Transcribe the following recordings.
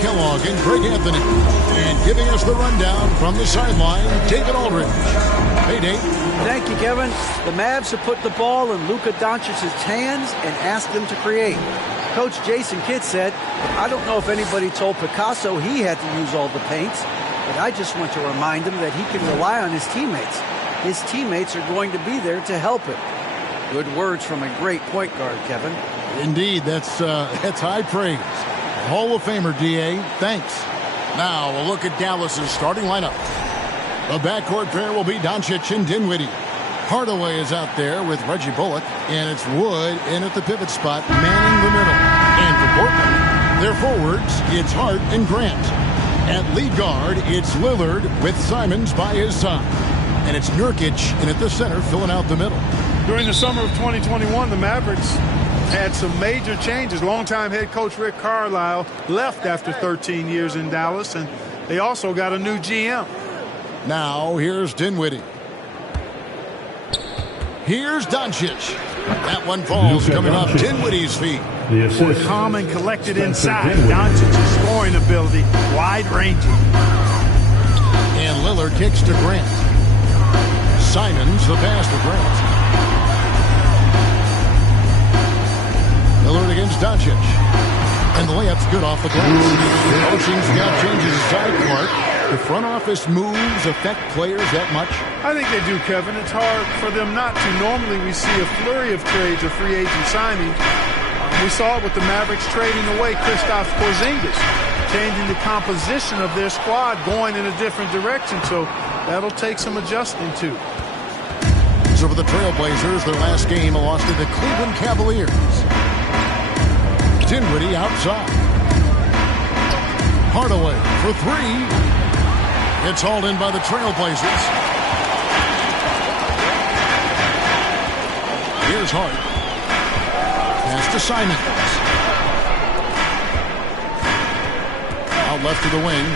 Kellogg and Greg Anthony. And giving us the rundown from the sideline, David Aldridge. Hey, Dave. Thank you, Kevin. The Mavs have put the ball in Luka Doncic's hands and asked him to create. Coach Jason Kidd said, I don't know if anybody told Picasso he had to use all the paints, but I just want to remind him that he can rely on his teammates. His teammates are going to be there to help him. Good words from a great point guard, Kevin. Indeed, that's high praise. Hall of Famer, D.A. Thanks. Now we'll look at Dallas's starting lineup. The backcourt pair will be Doncic and Dinwiddie. Hardaway is out there with Reggie Bullock, and it's Wood in at the pivot spot, manning the middle. And for Portland, their forwards, it's Hart and Grant. At lead guard, it's Lillard with Simons by his side. And it's Nurkic in at the center, filling out the middle. During the summer of 2021, the Mavericks had some major changes. Longtime head coach Rick Carlisle left after 13 years in Dallas, and they also got a new GM. Now, here's Dinwiddie. Here's Doncic. That one falls coming off Dinwiddie's feet. More calm and collected inside. Doncic's scoring ability, wide-ranging. And Lillard kicks to Grant. Simons, the pass to Grant. Lillard against Doncic. And the layup's good off the glass. Coaching staff changes his side court. The front office moves affect players that much? I think they do, Kevin. It's hard for them not to. Normally we see a flurry of trades or free agent signings. We saw it with the Mavericks trading away Kristaps Porzingis, changing the composition of their squad, going in a different direction. So that'll take some adjusting to. So for the Trailblazers, their last game lost to the Cleveland Cavaliers. Dinwiddie outside. Hardaway for three. It's hauled in by the Trailblazers. Here's Hart. Pass to Simons. Out left to the wing.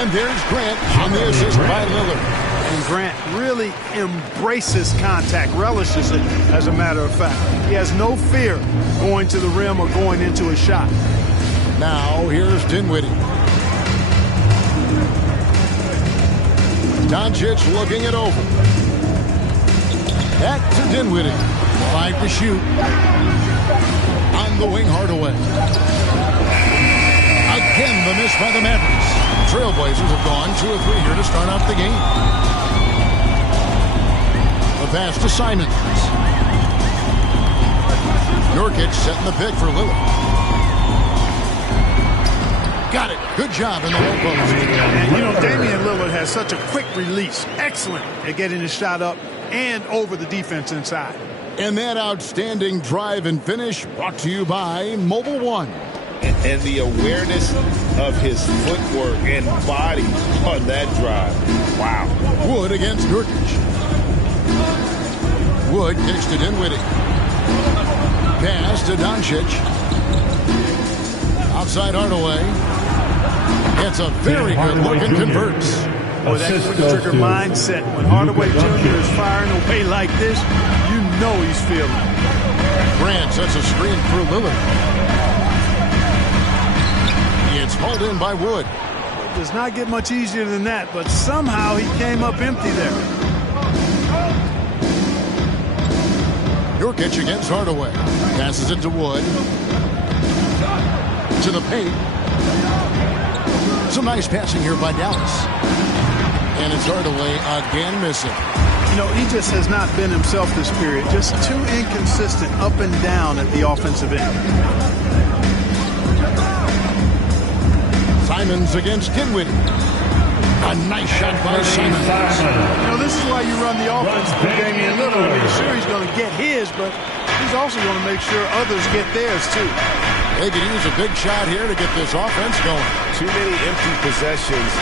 And there's Grant on the assist by Lillard. And Grant really embraces contact, relishes it, as a matter of fact. He has no fear going to the rim or going into a shot. Now, here's Dinwiddie. Doncic looking it over. Back to Dinwiddie. 5 to shoot. On the wing, Hardaway. Again, the miss by the Mavericks. Trailblazers have gone 2 of 3 here to start out the game. The pass to Simons. Nurkic setting the pick for Lillard. Got it. Good job in the low post. And, you know, Damian Lillard has such a quick release. Excellent at getting his shot up and over the defense inside. And that outstanding drive and finish brought to you by Mobile One. And the awareness of his footwork and body on that drive. Wow. Wood against Nurkic. Wood kicks to Dinwiddie. Pass to Doncic. Outside Hardaway. It's a very good look and converts. Oh, that quick trigger mindset. When Hardaway Jr. is firing away like this, you know he's feeling it. Grant sets a screen for Lillard. It's hauled in by Wood. It does not get much easier than that, but somehow he came up empty there. Nurkic against Hardaway. Passes it to Wood. To the paint. Some nice passing here by Dallas. And it's Hardaway again missing. You know, he just has not been himself this period. Just too inconsistent up and down at the offensive end. Simons against Dinwiddie. A nice shot by Simons. You know, this is why you run the offense for Damian Lillard. I mean, sure, he's going to get his, but he's also going to make sure others get theirs, too. They could use a big shot here to get this offense going. Too many empty possessions.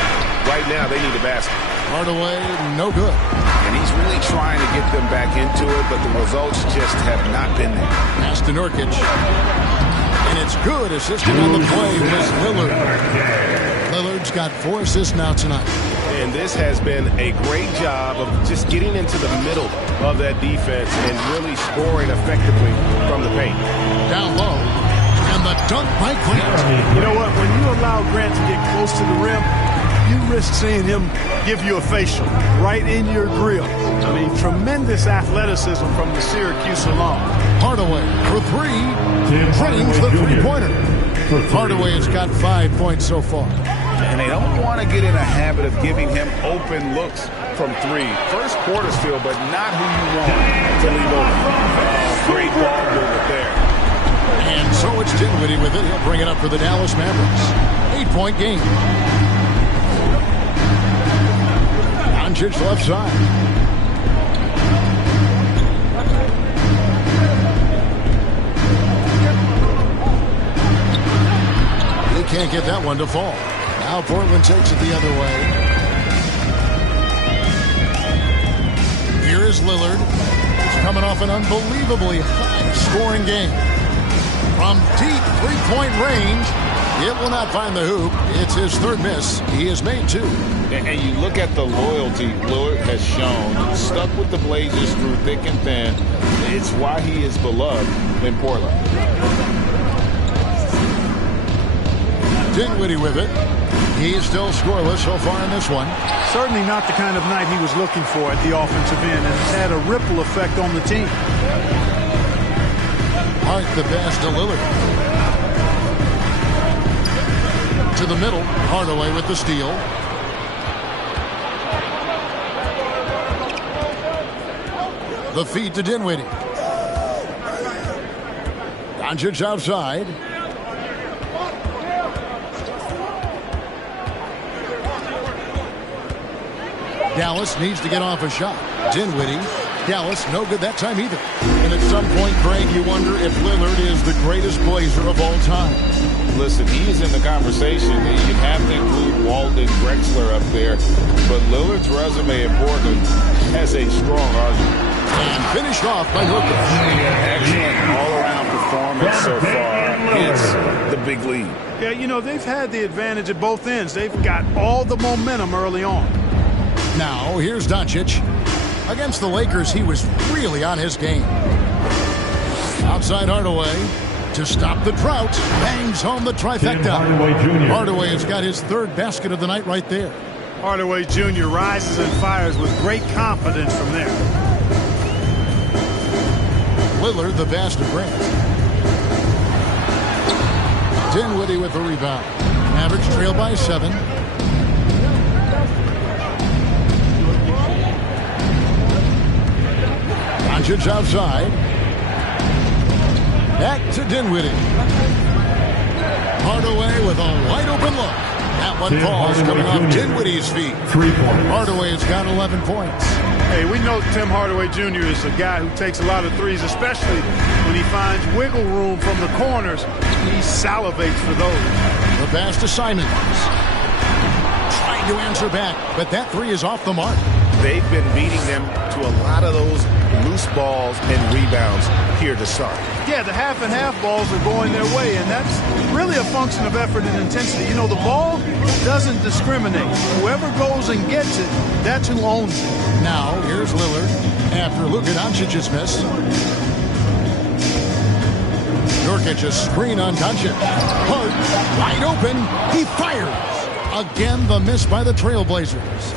Right now, they need a basket. Hardaway, no good. And he's really trying to get them back into it, but the results just have not been there. Pass to Nurkic. And it's good. Assisting on the play was Lillard. Lillard's got 4 assists now tonight. And this has been a great job of just getting into the middle of that defense and really scoring effectively from the paint. Down low. And The dunk by Grant. You know what? When you allow Grant to get close to the rim, you risk seeing him give you a facial right in your grill. I mean, tremendous athleticism from the Syracuse alum. Hardaway for three. Drains the three-pointer. Hardaway has got 5 points so far. And they don't want to get in a habit of giving him open looks from three. First quarter still, but not who you want to leave open. Great ball movement there. And so it's Dinwiddie with it. He'll bring it up for the Dallas Mavericks. 8-point game. Doncic left side. He can't get that one to fall. Now Portland takes it the other way. Here is Lillard. He's coming off an unbelievably high-scoring game. From deep three-point range, it will not find the hoop. It's his third miss. He has made two. And you look at the loyalty Lillard has shown. Stuck with the Blazers through thick and thin. It's why he is beloved in Portland. Dinwiddie with it. He's still scoreless so far in this one. Certainly not the kind of night he was looking for at the offensive end, and it's had a ripple effect on the team. Hart the pass to Lillard. To the middle. Hardaway with the steal. The feed to Dinwiddie. Doncic outside. Dallas needs to get off a shot. Dinwiddie. Dallas no good that time either. And at some point, Craig, you wonder if Lillard is the greatest Blazer of all time. Listen, he is in the conversation. You have to include Walden Drexler up there. But Lillard's resume in Portland has a strong argument. And finished off by Nurkic. Excellent all-around performance so far. It's the big lead. Yeah, you know, they've had the advantage at both ends. They've got all the momentum early on. Now, here's Doncic. Against the Lakers, he was really on his game. Outside Hardaway to stop the drought. Bangs home the trifecta. Hardaway has got his third basket of the night right there. Hardaway Jr. rises and fires with great confidence from there. Lillard the pass to Grant. Dinwiddie with the rebound. Mavericks trail by 7. Doncic outside. Back to Dinwiddie. Hardaway with a wide open look. That one falls coming off Dinwiddie's feet. 3 points. Hardaway has got 11 points. Hey, we know Tim Hardaway Jr. is a guy who takes a lot of threes, especially when he finds wiggle room from the corners. He salivates for those. The pass to Simons. Trying to answer back, but that three is off the mark. They've been beating them to a lot of those loose balls and rebounds here to start. Yeah, the half and half balls are going their way, and that's really a function of effort and intensity. You know, the ball doesn't discriminate. Whoever goes and gets it, that's who owns it. Now, here's Lillard after Luka Doncic's miss. Nurkic a screen on Doncic. Hart, wide open. He fires. Again, the miss by the Trailblazers.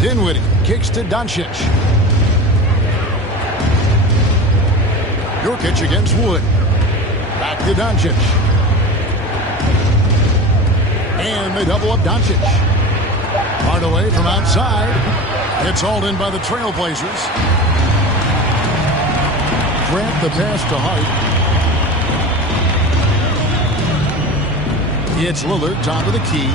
Dinwiddie kicks to Doncic. Nurkic against Wood. Back to Doncic. And they double up Doncic. Hardaway from outside. It's hauled in by the Trailblazers. Grant the pass to Hart. It's Lillard, top of the key.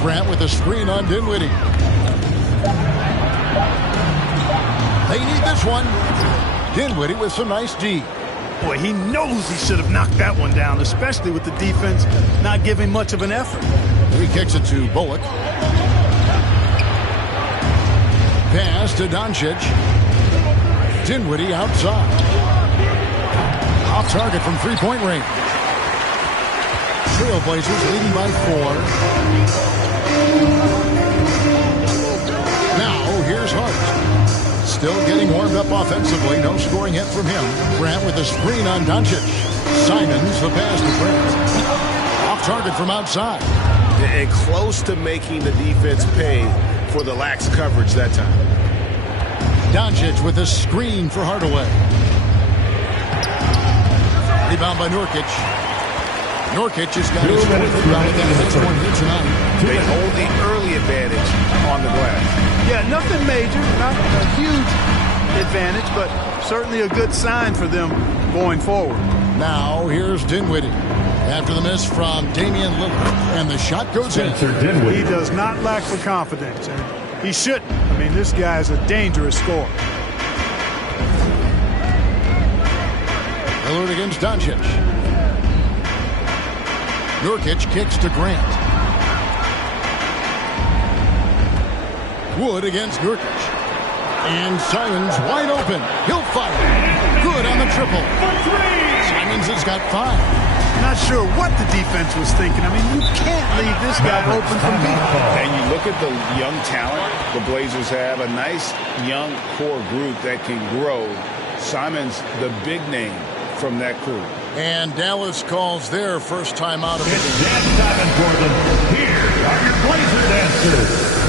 Grant with a screen on Dinwiddie. They need this one. Dinwiddie with some nice D. Boy, he knows he should have knocked that one down, especially with the defense not giving much of an effort. He kicks it to Bullock. Pass to Doncic. Dinwiddie outside. Off target from three-point range. Trailblazers leading by 4. Now, here's Hart. still getting warmed up offensively. No scoring hit from him. Grant with a screen on Doncic. Simons the pass to Grant. Off target from outside. And close to making the defense pay for the lax coverage that time. Doncic with a screen for Hardaway. Rebound by Nurkic. Nurkic has got his fourth rebound again. Next one here tonight. They hold the early advantage on the glass. Yeah, nothing major, not a huge advantage, but certainly a good sign for them going forward. Now here's Dinwiddie. After the miss from Damian Lillard, and the shot goes in. He does not lack for confidence, and he shouldn't. I mean, this guy is a dangerous scorer. Lillard against Doncic. Nurkic kicks to Grant. Wood against Nurkic. And Simons wide open. He'll fire. Good on the triple. Simons has got 5. Not sure what the defense was thinking. I mean, you can't leave this guy open from deep. And you look at the young talent the Blazers have, a nice young core group that can grow. Simons, the big name from that crew. And Dallas calls their first time out of the game. It's dance time for them. Here are your Blazer dancers.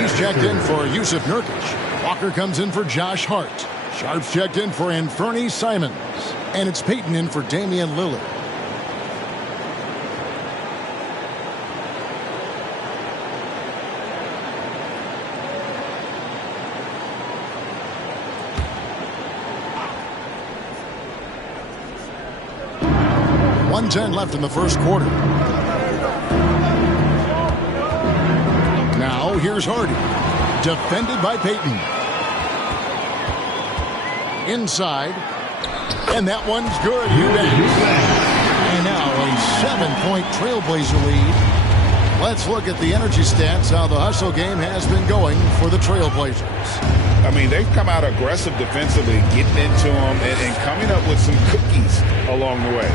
He's checked in for Yusuf Nurkic. Walker comes in for Josh Hart. Sharp's checked in for Anthony Simons. And it's Payton in for Damian Lillard. .110 left in the first quarter. Now here's Hardy. Defended by Payton. Inside. And that one's good. And now a 7-point Trailblazer lead. Let's look at the energy stats, how the hustle game has been going for the Trailblazers. I mean, they've come out aggressive defensively, getting into them and coming up with some cookies along the way.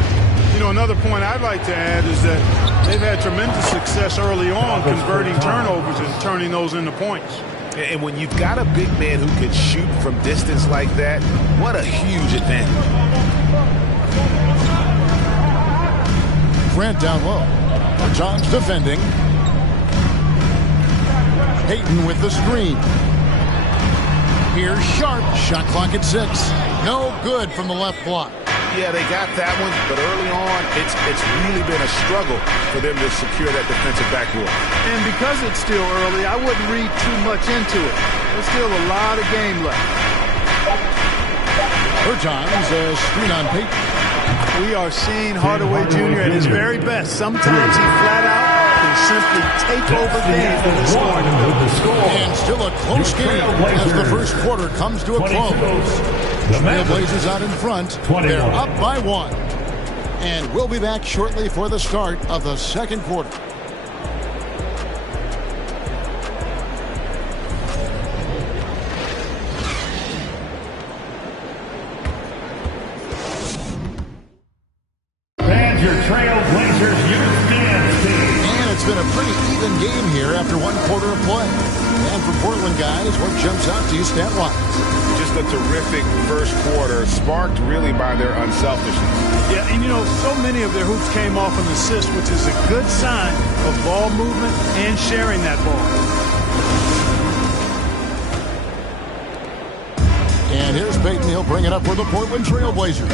You know, another point I'd like to add is that they've had tremendous success early on converting turnovers and turning those into points. And when you've got a big man who can shoot from distance like that, what a huge advantage. Grant down low. John's defending. Payton with the screen. Here's Sharp. Shot clock at 6. No good from the left block. Yeah, they got that one, but early on, it's really been a struggle for them to secure that defensive backboard. And because it's still early, I wouldn't read too much into it. There's still a lot of game left. Bertans a screen on Payton. We are seeing Hardaway Jr. at his very best. Sometimes he flat out can simply take over games with his scoring ability. And still a close game as the first quarter comes to a close. The Trailblazers out in front. They're up by 1. And we'll be back shortly for the start of the second quarter. And your Trailblazers youth dance team. And it's been a pretty even game here after one quarter of play. And for Portland guys, what jumps out to you stat-wise? Just a terrific first quarter, sparked really by their unselfishness. Yeah, and so many of their hoops came off an assist, which is a good sign of ball movement and sharing that ball. And here's Peyton. He'll bring it up for the Portland Trail Blazers.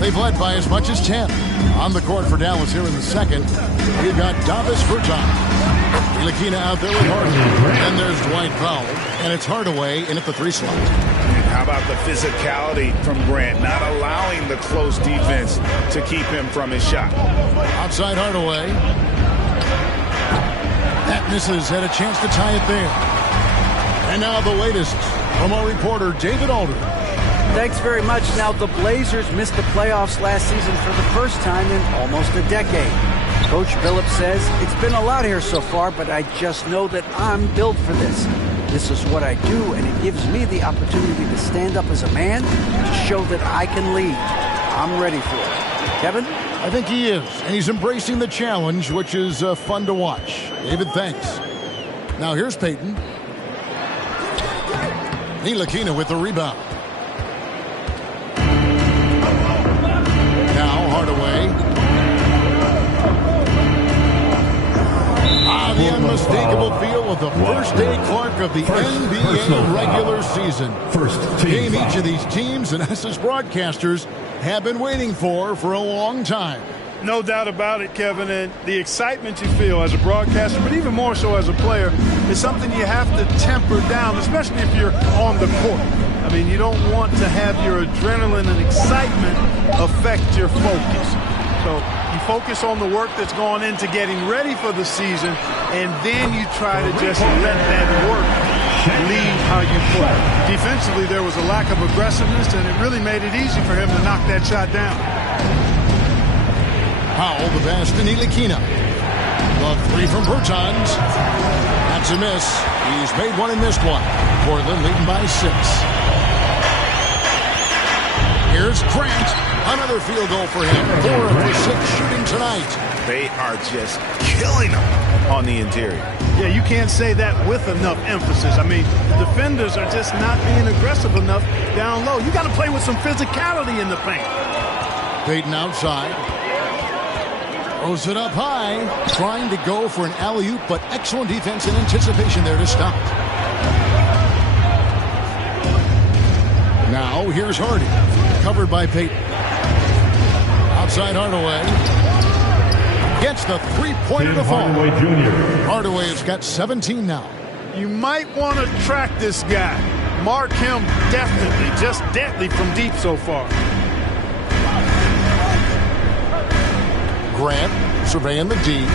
They've led by as much as 10. On the court for Dallas here in the second, we've got Davis Bertans. Ntilikina out there with Hardaway. Then there's Dwight Powell. And it's Hardaway in at the 3 slot. How about the physicality from Grant, not allowing the close defense to keep him from his shot. Outside Hardaway. That misses. Had a chance to tie it there. And now the latest from our reporter, David Aldridge. Thanks very much. Now, the Blazers missed the playoffs last season for the first time in almost a decade. Coach Phillips says, it's been a lot here so far, but I just know that I'm built for this. This is what I do, and it gives me the opportunity to stand up as a man to show that I can lead. I'm ready for it. Kevin? I think he is, and he's embracing the challenge, which is fun to watch. David, thanks. Now here's Peyton. Ntilikina with the rebound. Now Hardaway. The unmistakable feel of the first day Clark of the NBA regular season. Game each of these teams and us as broadcasters have been waiting for a long time. No doubt about it, Kevin, and the excitement you feel as a broadcaster, but even more so as a player, is something you have to temper down, especially if you're on the court. I mean, you don't want to have your adrenaline and excitement affect your focus. So you focus on the work that's gone into getting ready for the season, and then you try to just let that work lead how you play. Defensively, there was a lack of aggressiveness, and it really made it easy for him to knock that shot down. Powell, the pass to Ntilikina. The 3 from Bertans. That's a miss. He's made one and missed one. Portland leading by 6. Here's Grant. Another field goal for him. 4 for 6 shooting tonight. They are just killing them on the interior. Yeah, you can't say that with enough emphasis. I mean, the defenders are just not being aggressive enough down low. You got to play with some physicality in the paint. Peyton outside. Throws it up high. Trying to go for an alley-oop, but excellent defense and anticipation there to stop. Now, here's Hardy. Covered by Peyton. Outside Hardaway. Gets the three-pointer to fall. Hardaway has got 17 now. You might want to track this guy. Mark him definitely, just deadly from deep so far. Grant surveying the D.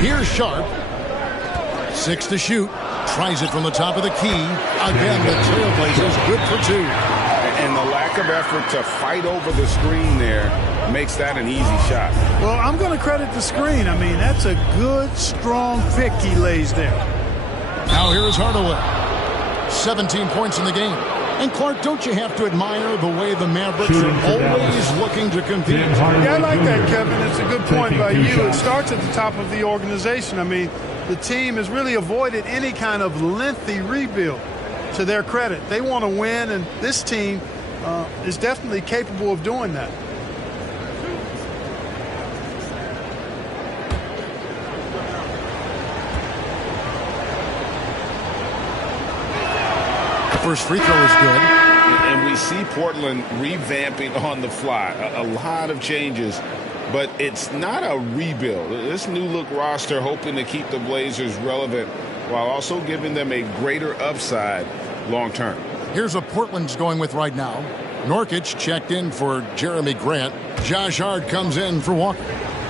Here's Sharp. 6 to shoot. Tries it from the top of the key. Again, the Trailblazers good for 2. And the lack of effort to fight over the screen there makes that an easy shot. Well, I'm going to credit the screen. I mean, that's a good, strong pick he lays there. Now here's Hardaway. 17 points in the game. And Clark, don't you have to admire the way the Mavericks are always looking to compete? Yeah, I like that, Kevin. It's a good point by you. It starts at the top of the organization. I mean, the team has really avoided any kind of lengthy rebuild. To their credit, they want to win, and this team is definitely capable of doing that. The first free throw is good. And we see Portland revamping on the fly. A lot of changes, but it's not a rebuild. This new look roster hoping to keep the Blazers relevant while also giving them a greater upside long term. Here's what Portland's going with right now. Nurkic checked in for Jeremy Grant. Josh Hart comes in for Walker.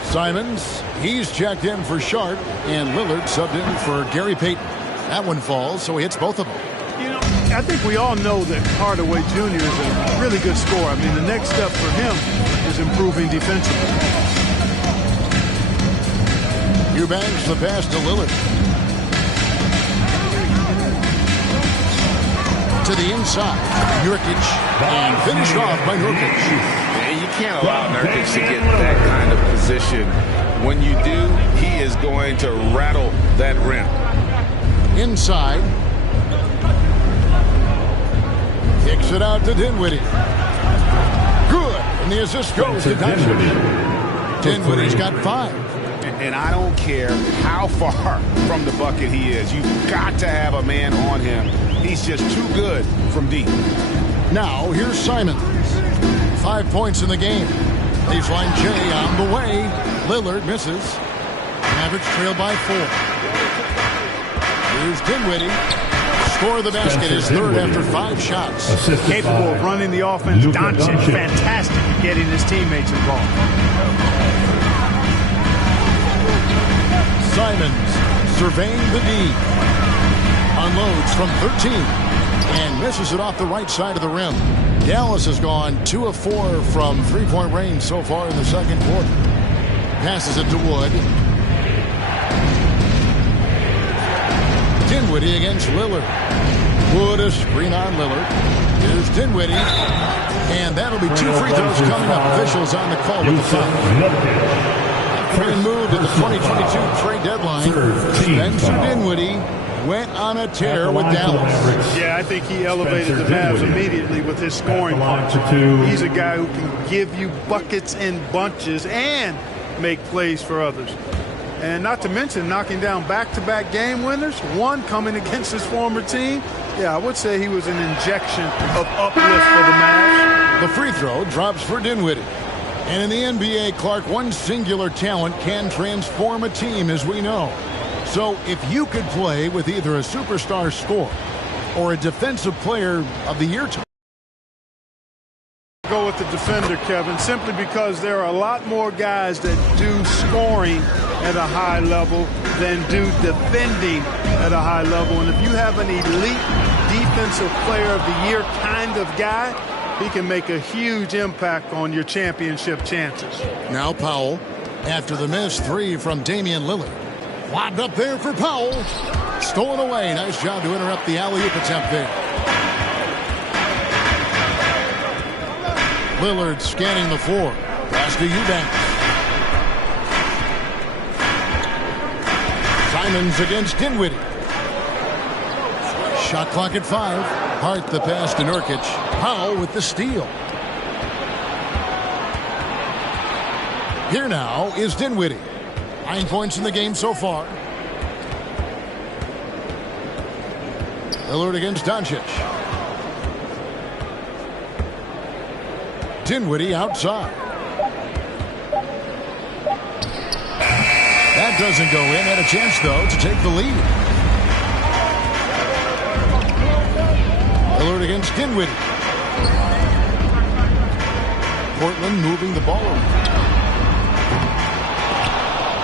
Simons, he's checked in for Sharp. And Lillard subbed in for Gary Payton. That one falls, so he hits both of them. You know, I think we all know that Hardaway Jr. is a really good scorer. I mean, the next step for him is improving defensively. Eubanks, the pass to Lillard. to the inside. Nurkic, and finished off by Nurkic. And you can't allow Nurkic to get that kind of position. When you do, he is going to rattle that rim. Inside. Kicks it out to Dinwiddie. Good. And the assist goes to Doncic. Dinwiddie's got 5. And I don't care how far from the bucket he is. You've got to have a man on him. He's just too good from deep. Now, here's Simons. 5 points in the game. Baseline J on the way. Lillard misses. Mavericks trail by 4. Here's Dinwiddie. Score of the basket is third after 5 shots. Capable of running the offense. Doncic, fantastic at getting his teammates involved. Simons surveying the D. Unloads from 13 and misses it off the right side of the rim. Dallas has gone 2 of 4 from three-point range so far in the second quarter. Passes it to Wood. Dinwiddie against Lillard. Wood a screen on Lillard. Here's Dinwiddie. And that'll be 2 free throws coming up. Officials on the call with the foul. Being moved at the 2022 trade deadline, Spencer Dinwiddie went on a tear with Dallas. Yeah, I think he elevated the Mavs immediately with his scoring punch. He's a guy who can give you buckets in bunches and make plays for others. And not to mention knocking down back-to-back game winners, one coming against his former team. Yeah, I would say he was an injection of uplift for the Mavs. The free throw drops for Dinwiddie. And in the NBA, Clark, one singular talent can transform a team, as we know. So if you could play with either a superstar scorer or a defensive player of the year to Go with the defender, Kevin, simply because there are a lot more guys that do scoring at a high level than do defending at a high level. And if you have an elite defensive player of the year kind of guy, he can make a huge impact on your championship chances. Now Powell, after the missed 3 from Damian Lillard. Lobbed up there for Powell. Stolen away. Nice job to interrupt the alley-oop attempt there. Lillard scanning the floor. Pass to Eubanks. Simons against Dinwiddie. Shot clock at 5. Hart the pass to Nurkic. Powell with the steal. Here now is Dinwiddie. 9 points in the game so far. Lillard against Doncic. Dinwiddie outside. That doesn't go in. Had a chance, though, to take the lead. Lillard against Dinwiddie. Portland moving the ball around.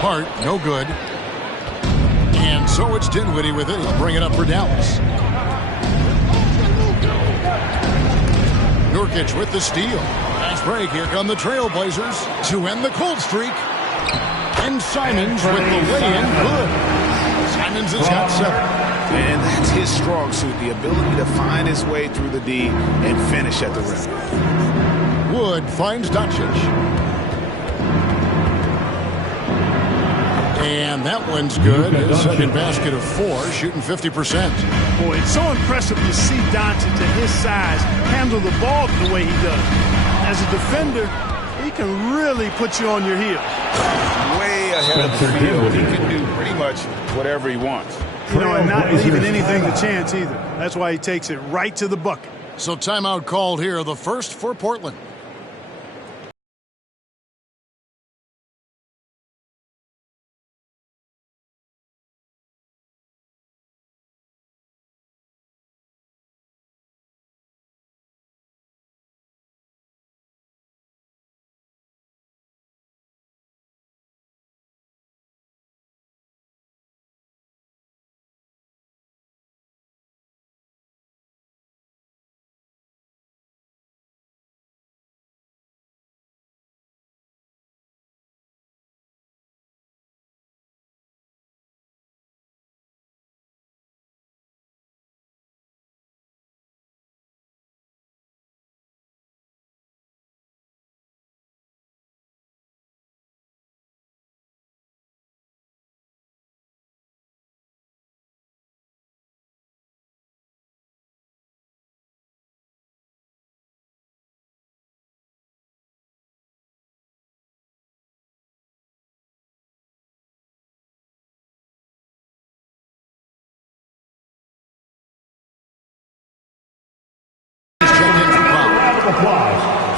Hart, no good. And so it's Dinwiddie with it. He'll bring it up for Dallas. Nurkic with the steal. Fast break. Here come the Trailblazers to end the cold streak. And Simons with the lay-in. Good. Simons has got 7. And that's his strong suit, the ability to find his way through the D and finish at the rim. Wood finds Doncic. And that one's good. His second basket of 4, shooting 50%. Boy, it's so impressive to see Doncic at his size handle the ball the way he does. As a defender, he can really put you on your heels. Way ahead of the field. He can do pretty much whatever he wants. You know, and not leaving anything to chance either. That's why he takes it right to the bucket. So timeout called here, the first for Portland.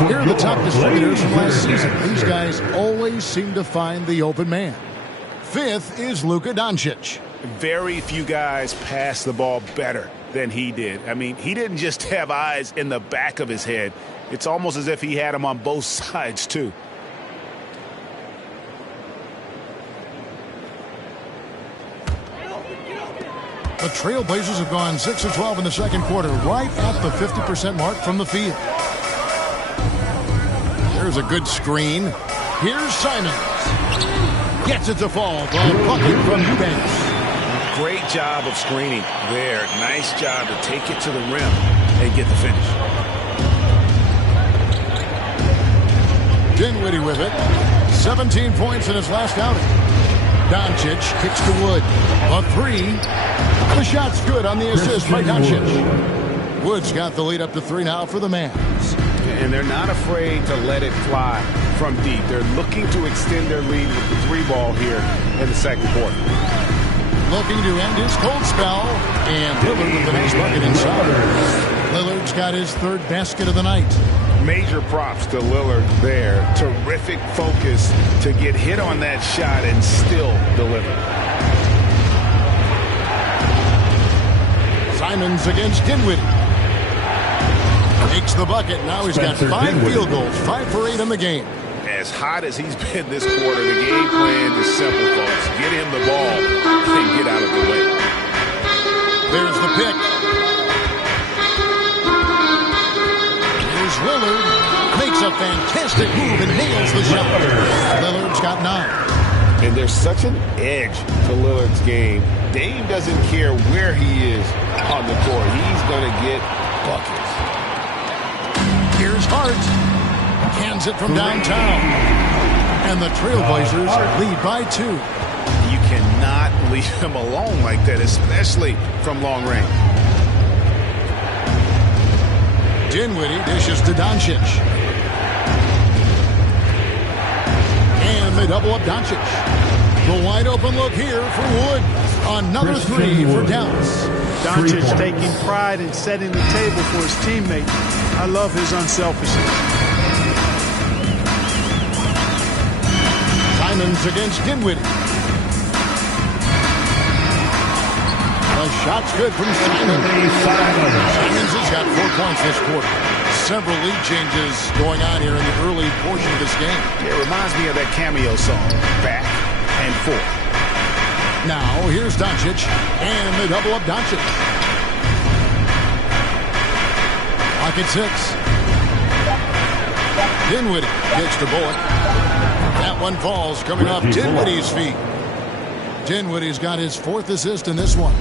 Here are the top distributors from last season. These guys always seem to find the open man. Fifth is Luka Doncic. Very few guys pass the ball better than he did. I mean, he didn't just have eyes in the back of his head. It's almost as if he had them on both sides, too. The Trailblazers have gone 6 of 12 in the second quarter, right at the 50% mark from the field. There's a good screen. Here's Simons. Gets it to fall. The bucket from Eubanks. Great job of screening there. Nice job to take it to the rim and get the finish. Dinwiddie with it. 17 points in his last outing. Doncic kicks to Wood. A three. The shot's good on the assist by Doncic. Wood's got the lead up to 3 now for the Mavs. And they're not afraid to let it fly from deep. They're looking to extend their lead with the 3-ball here in the second quarter. Looking to end his cold spell. And Lillard with the nice bucket inside. Lillard's got his 3rd basket of the night. Major props to Lillard there. Terrific focus to get hit on that shot and still deliver. Simons against Dinwiddie. Takes the bucket. Now he's got 5 field goals. 5 for 8 in the game. As hot as he's been this quarter, the game plan is simple, folks. Get him the ball and get out of the way. There's the pick. Here's Lillard. Makes a fantastic move and nails the shot. Lillard's got 9. And there's such an edge to Lillard's game. Dame doesn't care where he is on the court. He's going to get buckets. Here's Hart. Hands it from downtown. And the Trailblazers lead by 2. You cannot leave him alone like that, especially from long range. Dinwiddie dishes to Doncic. And they double up Doncic. The wide open look here for Wood. Another 3 for Dallas. Doncic taking pride in setting the table for his teammate. I love his unselfishness. Simons against Dinwiddie. The shot's good from Simons. Simons has got 4 points this quarter. Several lead changes going on here in the early portion of this game. It reminds me of that cameo song, Back and Forth. Now, here's Doncic, and they double up Doncic. Pocket 6. Dinwiddie gets to Bullock. That one falls coming off Dinwiddie's feet. Dinwiddie's got his 4th assist in this one.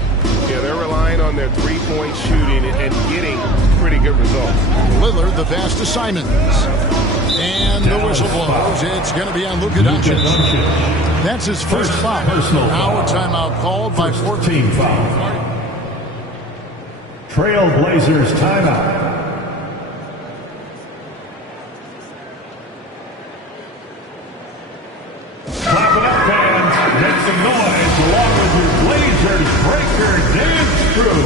Yeah, they're relying on their 3-point shooting and getting pretty good results. Lillard, the pass to Simons. And the whistle blows. It's going to be on Luka Doncic. That's his first foul. Now a timeout called by 14. Trailblazers timeout. Clap it up, fans. Make some noise along with your Blazers breaker dance crew.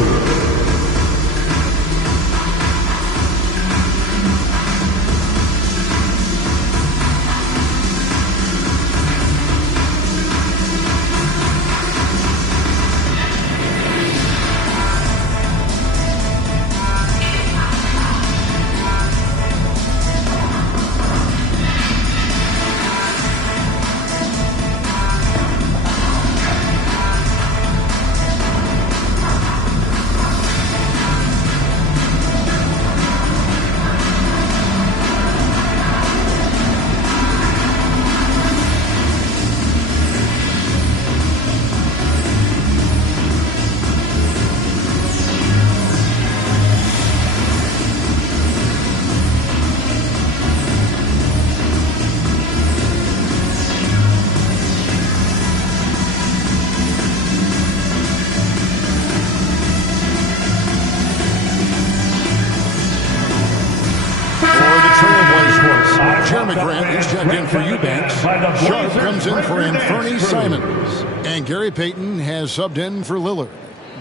Jeremy Grant is checked in for Eubanks. Sharp comes in for Anthony Simons. And Gary Payton has subbed in for Lillard.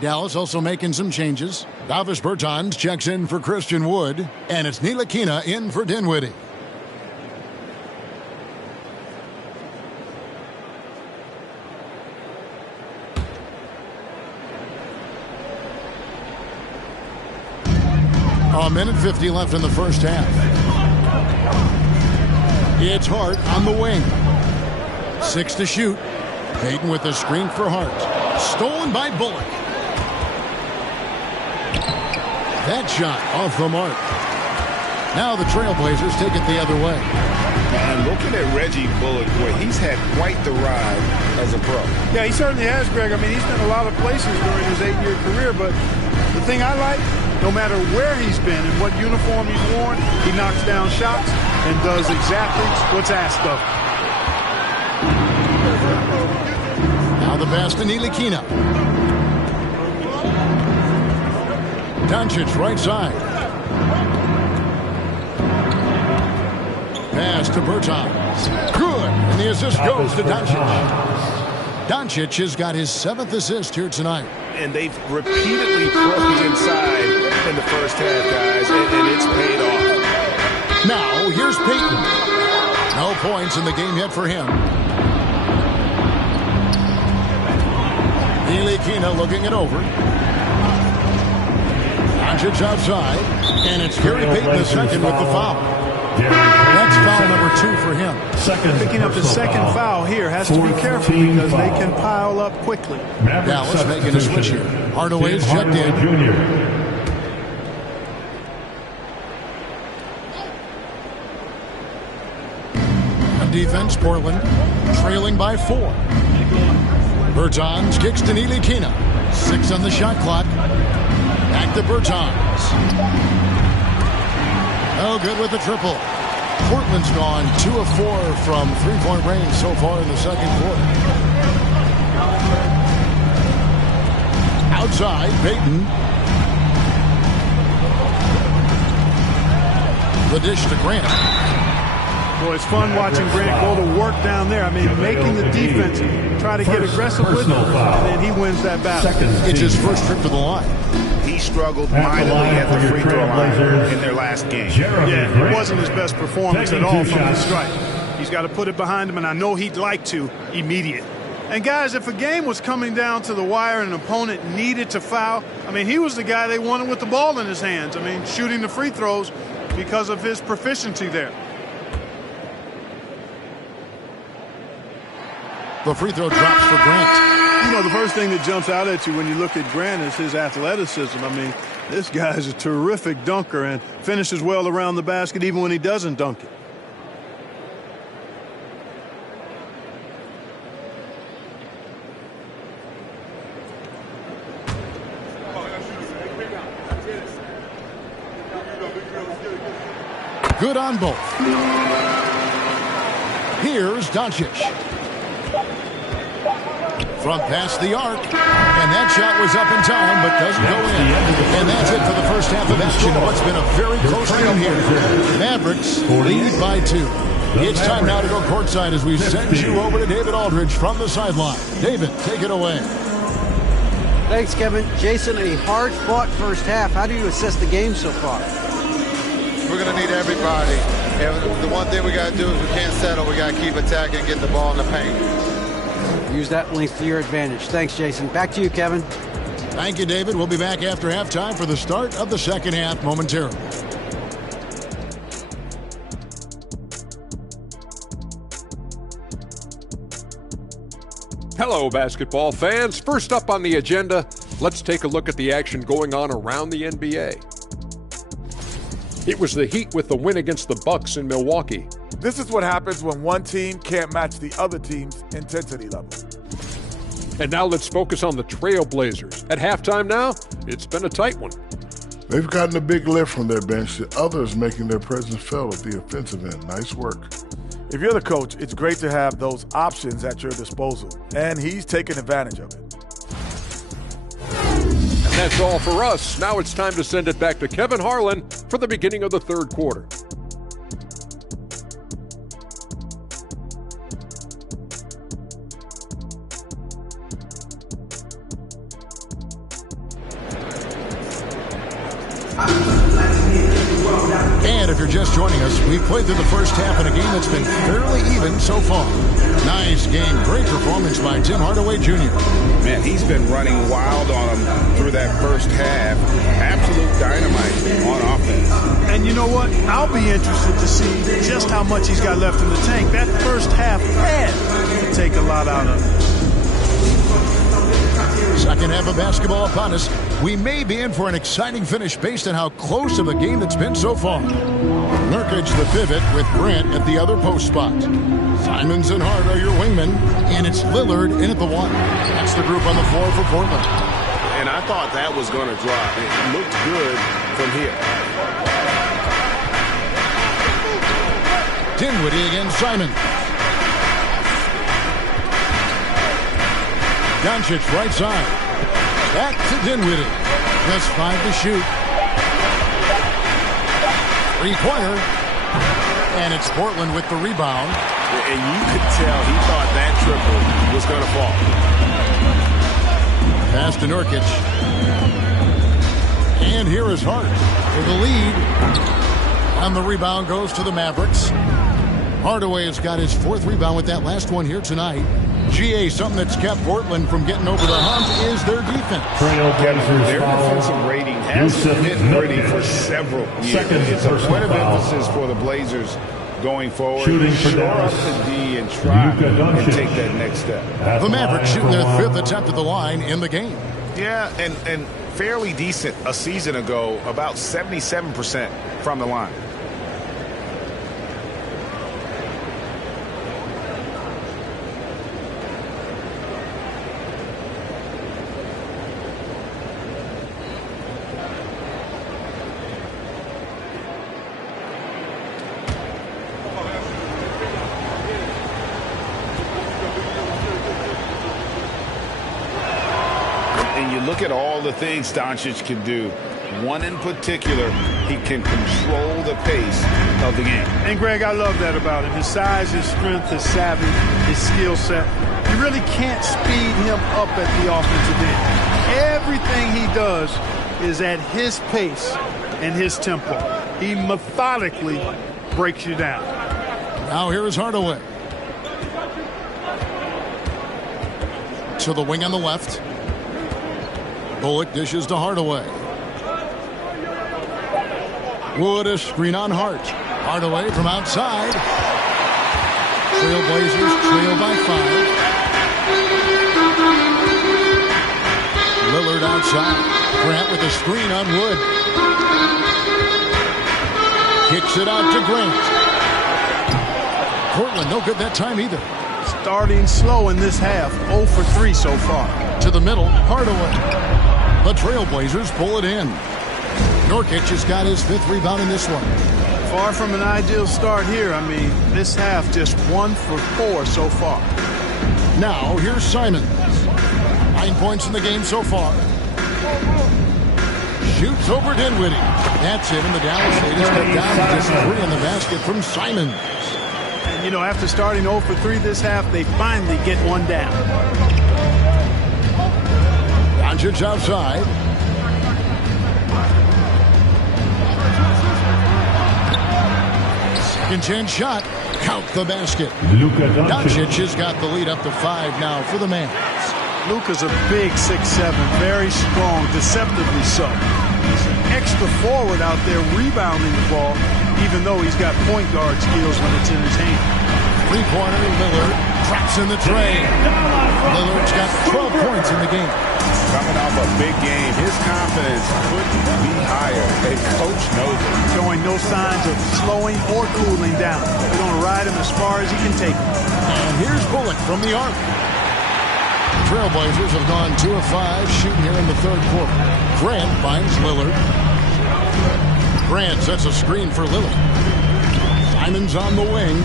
Dallas also making some changes. Davis Bertans checks in for Christian Wood, and it's Ntilikina in for Dinwiddie. A minute 50 left in the first half. It's Hart on the wing. 6 to shoot. Payton with the screen for Hart. Stolen by Bullock. That shot off the mark. Now the Trailblazers take it the other way. And looking at Reggie Bullock, boy, he's had quite the ride as a pro. Yeah, he certainly has, Greg. I mean, he's been a lot of places during his 8-year career, but the thing I like, no matter where he's been and what uniform he's worn, he knocks down shots and does exactly what's asked of him. Now the pass to Ntilikina. Doncic right side. Pass to Bertans. Good. And the assist goes to Doncic. Doncic has got his 7th assist here tonight. And they've repeatedly broken inside in the first half, guys, and it's paid off. Now, here's Payton. No points in the game yet for him. Ntilikina looking it over. Doncic outside, and it's Gary Payton the second with the foul. That's foul number 2 for him. Picking up the second foul here. Has to be careful because they can pile up quickly. Dallas making a switch here. Hardaway's checked in. On defense, Portland trailing by 4. Bertans kicks to Ntilikina. 6 on the shot clock. Back to Bertans. No good with the triple. Portland's gone 2 of 4 from three-point range so far in the second quarter. Outside, Payton. The dish to Grant. Boy, it's fun watching Grant go to work down there. I mean, making the defense try to get aggressive with him, and then he wins that battle. It's his first trip to the line. He struggled mightily at the free throw line in their last game. Yeah, it wasn't his best performance at all from the strike. He's got to put it behind him, and I know he'd like to immediate. And, guys, if a game was coming down to the wire and an opponent needed to foul, I mean, he was the guy they wanted with the ball in his hands. I mean, shooting the free throws because of his proficiency there. The free throw drops for Grant. You know, the first thing that jumps out at you when you look at Grant is his athleticism. I mean, this guy's a terrific dunker and finishes well around the basket even when he doesn't dunk it. Good on both. Here's Doncic. Front past the arc, and that shot was up in time, but doesn't go in. And that's it for the first half of action. What's been a very close game here. Mavericks lead by 2. It's time now to go courtside as we send you over to David Aldridge from the sideline. David, take it away. Thanks, Kevin. Jason, a hard-fought first half. How do you assess the game so far? We're going to need everybody. And the one thing we got to do is we can't settle. We got to keep attacking and get the ball in the paint. Use that length to your advantage. Thanks, Jason. Back to you, Kevin. Thank you, David. We'll be back after halftime for the start of the second half momentarily. Hello, basketball fans. First up on the agenda, let's take a look at the action going on around the NBA. It was the Heat with the win against the Bucks in Milwaukee. This is what happens when one team can't match the other team's intensity level. And now let's focus on the Trailblazers. At halftime now, it's been a tight one. They've gotten a big lift from their bench, the others making their presence felt at the offensive end. Nice work. If you're the coach, it's great to have those options at your disposal, and he's taken advantage of it. And that's all for us. Now it's time to send it back to Kevin Harlan for the beginning of the third quarter. And if you're just joining us, we've played through the first half in a game that's been fairly even so far. Nice game. Great performance by Tim Hardaway Jr. Man, he's been running wild on him through that first half. Absolute dynamite on offense. And you know what? I'll be interested to see just how much he's got left in the tank. That first half had to take a lot out of him. Second half of basketball upon us. We may be in for an exciting finish based on how close of a game it's been so far. Nurkic the pivot with Grant at the other post spot. Simons and Hart are your wingmen, and it's Lillard in at the one. That's the group on the floor for Portland. And I thought that was going to drop. It looked good from here. Dinwiddie against Simon. Doncic right side. Back to Dinwiddie. Just 5 to shoot. Three-pointer. And it's Portland with the rebound. And you could tell he thought that triple was going to fall. Pass to Nurkic. And here is Hart for the lead. And the rebound goes to the Mavericks. Hardaway has got his 4th rebound with that last one here tonight. GA, something that's kept Portland from getting over the hump is their defense. Their defensive rating has been pretty for several years. It's a point of emphasis for the Blazers going forward. Shore up the D and try and take that next step. The Mavericks shooting their 5th attempt at the line in the game. Yeah, and fairly decent a season ago, about 77% from the line. Look at all the things Doncic can do. One in particular, he can control the pace of the game. And, Greg, I love that about him. His size, his strength, his savvy, his skill set. You really can't speed him up at the offensive end. Everything he does is at his pace and his tempo. He methodically breaks you down. Now here is Hardaway. To the wing on the left. Bullock dishes to Hardaway. Wood a screen on Hart. Hardaway from outside. Trailblazers trail by 5. Lillard outside. Grant with a screen on Wood. Kicks it out to Grant. Portland no good that time either. Starting slow in this half. 0 for 3 so far. To the middle. Hardaway. The Trailblazers pull it in. Nurkic has got his 5th rebound in this one. Far from an ideal start here. I mean, this half just 1 for 4 so far. Now, here's Simons. 9 points in the game so far. Shoots over Dinwiddie. That's it, and the Dallas Raiders get down to just 3 in the basket from Simons. And, you know, after starting 0 for 3 this half, they finally get one down. Doncic outside. Second chance shot. Count the basket. Doncic has got the lead up to 5 now for the Mavs. Luka's a big 6'7", very strong, deceptively so. He's an extra forward out there rebounding the ball, even though he's got point guard skills when it's in his hand. Three-pointer, Lillard traps in the tray. Lillard's got 12 points in the game. Coming off a big game, his confidence couldn't be higher. A coach knows it. Showing no signs of slowing or cooling down. They're going to ride him as far as he can take him. And here's Bullock from the arc. Trailblazers have gone 2 of 5 shooting here in the 3rd quarter. Grant finds Lillard. Grant sets a screen for Lillard. Simons on the wing.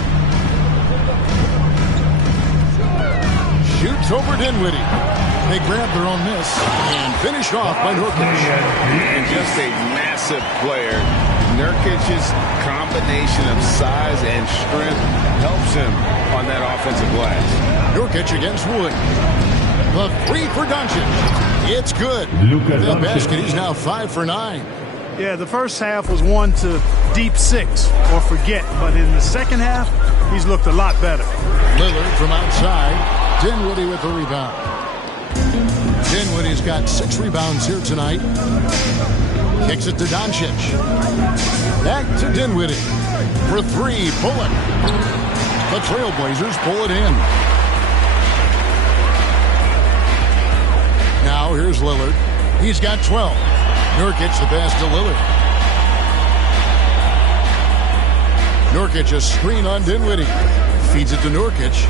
Shoots over Dinwiddie. They grab their own miss and finish off by Nurkic. And just a massive player. Nurkic's combination of size and strength helps him on that offensive glass. Nurkic against Wood. The 3 for Doncic. It's good. The basket, he's now 5 for 9. Yeah, the first half was 1 to deep 6 or forget. But in the second half, he's looked a lot better. Lillard from outside. Dinwiddie with the rebound. Dinwiddie's got 6 rebounds here tonight. Kicks it to Doncic. Back to Dinwiddie. For 3, Bullock. The Trailblazers pull it in. Now here's Lillard. He's got 12. Nurkic the pass to Lillard. Nurkic a screen on Dinwiddie. Feeds it to Nurkic.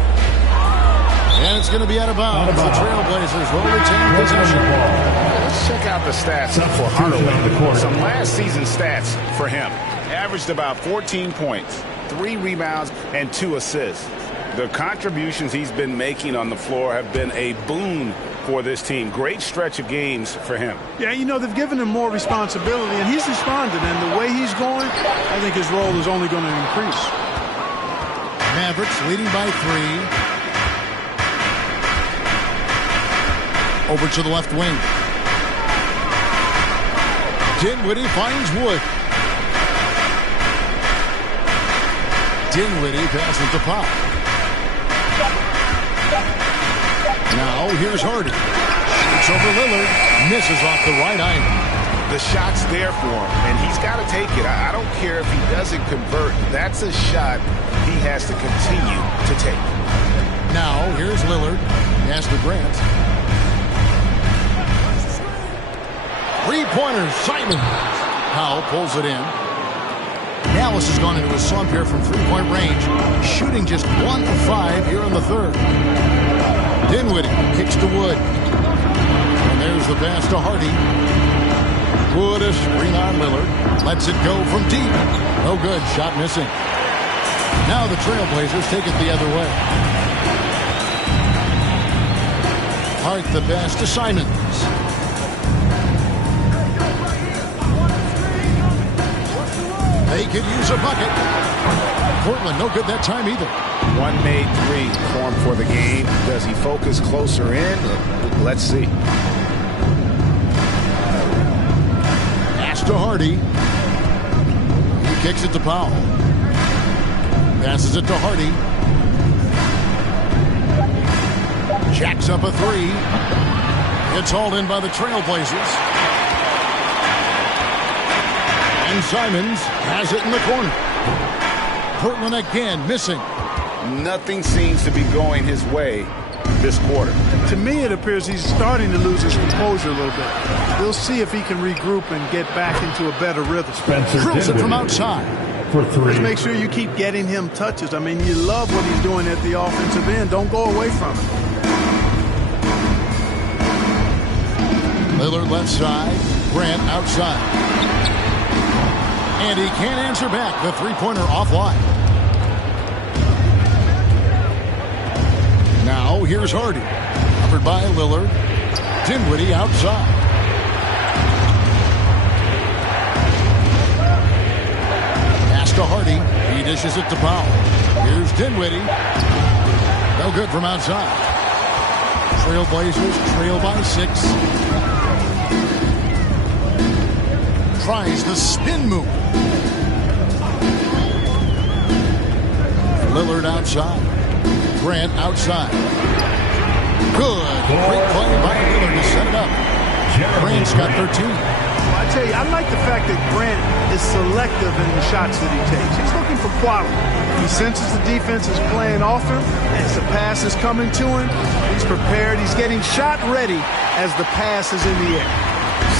And it's going to be out of bounds. The Trailblazers will retain possession. Let's check out the stats for Hardaway. Some last season stats for him. Averaged about 14 points, 3 rebounds, and 2 assists. The contributions he's been making on the floor have been a boon for this team. Great stretch of games for him. Yeah, you know, they've given him more responsibility, and he's responded. And the way he's going, I think his role is only going to increase. Mavericks leading by 3. Over to the left wing. Dinwiddie finds Wood. Dinwiddie passes to Pop. Now here's Hardy. Shoots over Lillard. Misses off the right angle. The shot's there for him, and he's got to take it. I don't care if he doesn't convert. That's a shot he has to continue to take. Now here's Lillard. Pass to Grant. 3-pointers. Simon. Powell pulls it in. Dallas has gone into a slump here from 3-point range, shooting just 1 of 5 here in the third. Dinwiddie kicks to Wood. And there's the pass to Hardy. Wood a screen on Lillard. Lets it go from deep. No good. Shot missing. Now the Trailblazers take it the other way. Hart the pass to Simons. They could use a bucket. Portland, no good that time either. One made 3 for him for the game. Does he focus closer in? Let's see. Pass to Hardy. He kicks it to Powell. Passes it to Hardy. Jacks up a 3. It's hauled in by the Trailblazers. And Simons has it in the corner. Portland again missing. Nothing seems to be going his way this quarter. To me, it appears he's starting to lose his composure a little bit. We'll see if he can regroup and get back into a better rhythm. Drills it from outside. For 3. Just make sure you keep getting him touches. I mean, you love what he's doing at the offensive end. Don't go away from it. Lillard left side. Grant outside. And he can't answer back. The 3-pointer offline. Now here's Hardy. Covered by Lillard. Dinwiddie outside. Pass to Hardy. He dishes it to Powell. Here's Dinwiddie. No good from outside. Trailblazers trail by 6. Tries the spin move. Lillard outside. Grant outside. Good. Great play by Lillard to set it up. Grant's got 13. I tell you, I like the fact that Grant is selective in the shots that he takes. He's looking for quality. He senses the defense is playing off him. As the pass is coming to him, he's prepared. He's getting shot ready as the pass is in the air.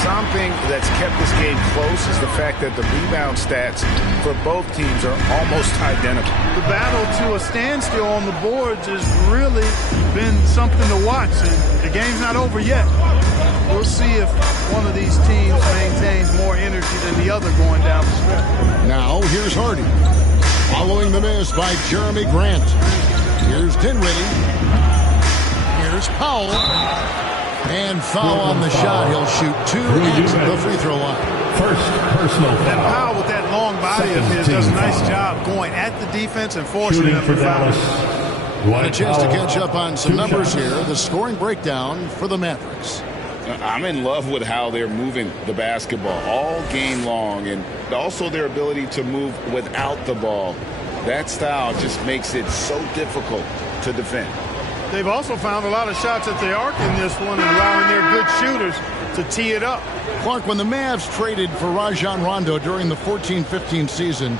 Something that's kept this game close is the fact that the rebound stats for both teams are almost identical. The battle to a standstill on the boards has really been something to watch, and the game's not over yet. We'll see if one of these teams maintains more energy than the other going down the stretch. Now here's Hardy. Following the miss by Jeremy Grant. Here's Dinwiddie. Here's Powell. And foul on the shot. He'll shoot 2 at the free throw line. First personal foul. And Powell, with that long body of his, does a nice job going at the defense and forcing them to foul. And a chance to catch up on some numbers here. The scoring breakdown for the Mavericks. I'm in love with how they're moving the basketball all game long, and also their ability to move without the ball. That style just makes it so difficult to defend. They've also found a lot of shots at the arc in this one and allowing their good shooters to tee it up. Clark, when the Mavs traded for Rajon Rondo during the 14-15 season,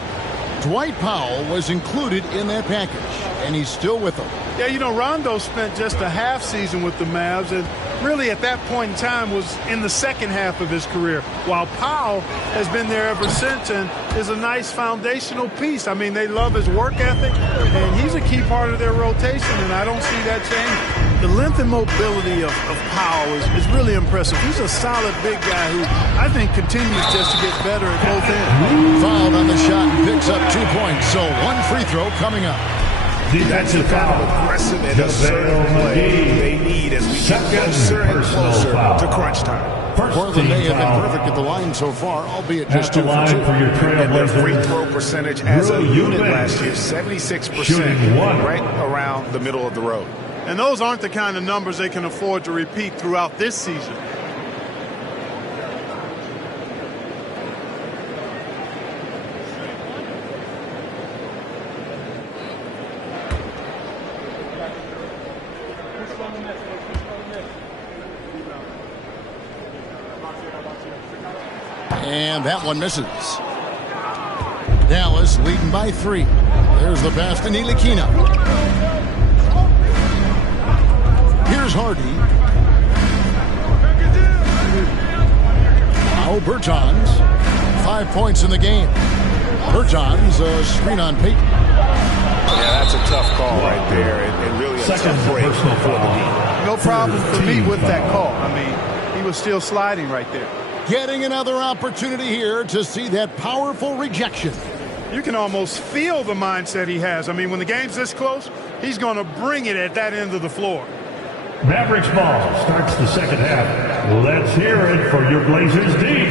Dwight Powell was included in that package, and he's still with them. Yeah, you know, Rondo spent just a half season with the Mavs, and really at that point in time was in the second half of his career, while Powell has been there ever since and is a nice foundational piece. I mean, they love his work ethic, and he's a key part of their rotation, and I don't see that changing. The length and mobility of Powell is really impressive. He's a solid big guy who I think continues just to get better at both ends. Fouled on the shot and picks up 2 points, so one free throw coming up. That's the kind of aggressive and assertive play they need as we get closer and closer to crunch time. Portland may have been perfect at the line so far, albeit just 2 for 2. And their free throw percentage as a unit last year, 76%, right around the middle of the road. And those aren't the kind of numbers they can afford to repeat throughout this season. And that one misses. Dallas leading by 3. There's the pass to Ntilikina. Here's Hardy. Now Bertans. 5 points in the game. Bertans, a screen on Payton. Yeah, that's a tough call right there. And really a tough break for the team. No problem for me with that call. I mean, he was still sliding right there. Getting another opportunity here to see that powerful rejection. You can almost feel the mindset he has. I mean, when the game's this close, he's going to bring it at that end of the floor. Mavericks ball starts the second half. Let's hear it for your Blazers D.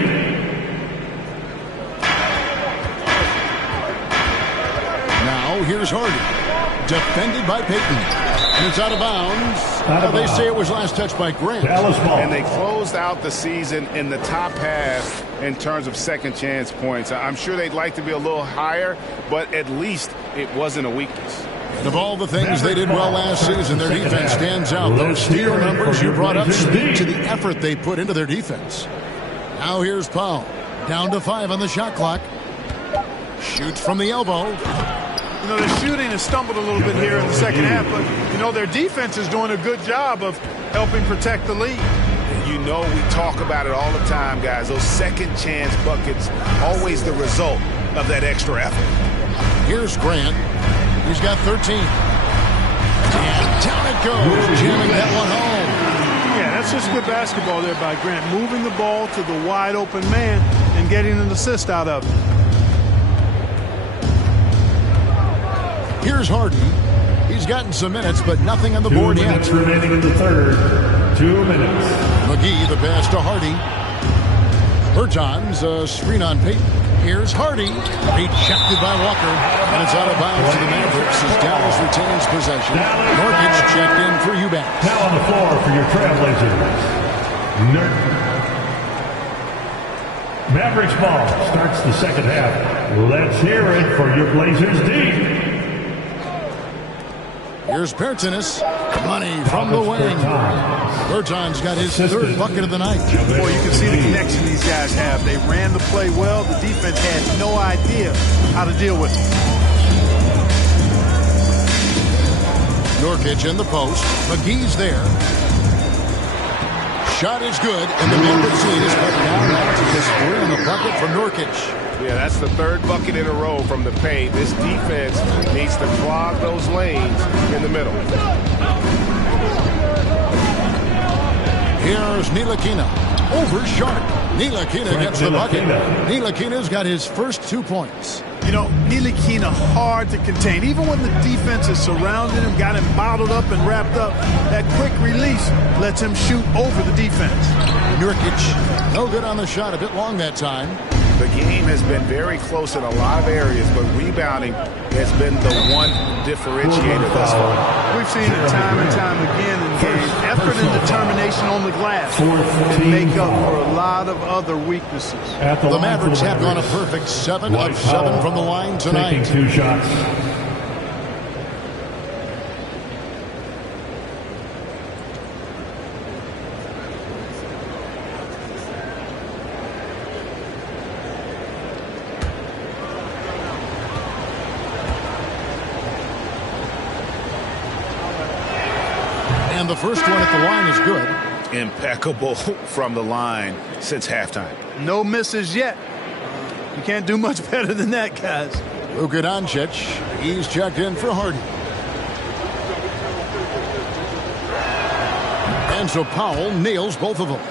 Now here's Hardy. Defended by Payton. And it's out of bounds. They say it was last touched by Grant. And they closed out the season in the top half in terms of second chance points. I'm sure they'd like to be a little higher, but at least it wasn't a weakness. And of all the things they did well last season, their defense stands out. Those steal numbers you brought up speak to the effort they put into their defense. Now here's Powell. Down to 5 on the shot clock. Shoots from the elbow. You know, their shooting has stumbled a little bit here in the second half, but, you know, their defense is doing a good job of helping protect the lead. You know, we talk about it all the time, guys. Those second chance buckets, always the result of that extra effort. Here's Grant. He's got 13. And down it goes, jamming that one home. Yeah, that's just good basketball there by Grant, moving the ball to the wide open man and getting an assist out of it. Here's Hardy. He's gotten some minutes, but nothing on the board yet. 2 minutes remaining in the third. 2 minutes. McGee, the pass to Hardy. Bertans, a screen on Payton. Here's Hardy. Rejected by Walker. And it's out of bounds to the Mavericks as Dallas retains possession. Nurkic checked in for Eubanks. Now on the floor for your Trailblazers. Mavericks ball starts the second half. Let's hear it for your Blazers D. Here's Bertans. Money from the wing. Bertans got his third bucket of the night. Boy, you can see the connection these guys have. They ran the play well. The defense had no idea how to deal with it. Nurkic in the post. McGee's there. Shot is good, and the Mavericks lead is cut down to just 3 on the bucket for Nurkic. Yeah, that's the third bucket in a row from the paint. This defense needs to clog those lanes in the middle. Here's Ntilikina. Over Sharp. Ntilikina gets the bucket. Ntilikina's got his first 2 points. You know, Ntilikina hard to contain. Even when the defense is surrounding him, got him bottled up and wrapped up, that quick release lets him shoot over the defense. Nurkic, no good on the shot, a bit long that time. The game has been very close in a lot of areas, but rebounding has been the one differentiator thus far. We've seen it time and time again in games. Effort and determination on the glass can make up for a lot of other weaknesses. The Mavericks have gone a perfect 7 of 7 from the line tonight. Taking 2 shots. And the first one at the line is good. Impeccable from the line since halftime. No misses yet. You can't do much better than that, guys. Luka Doncic, he's checked in for Harden. And so Powell nails both of them.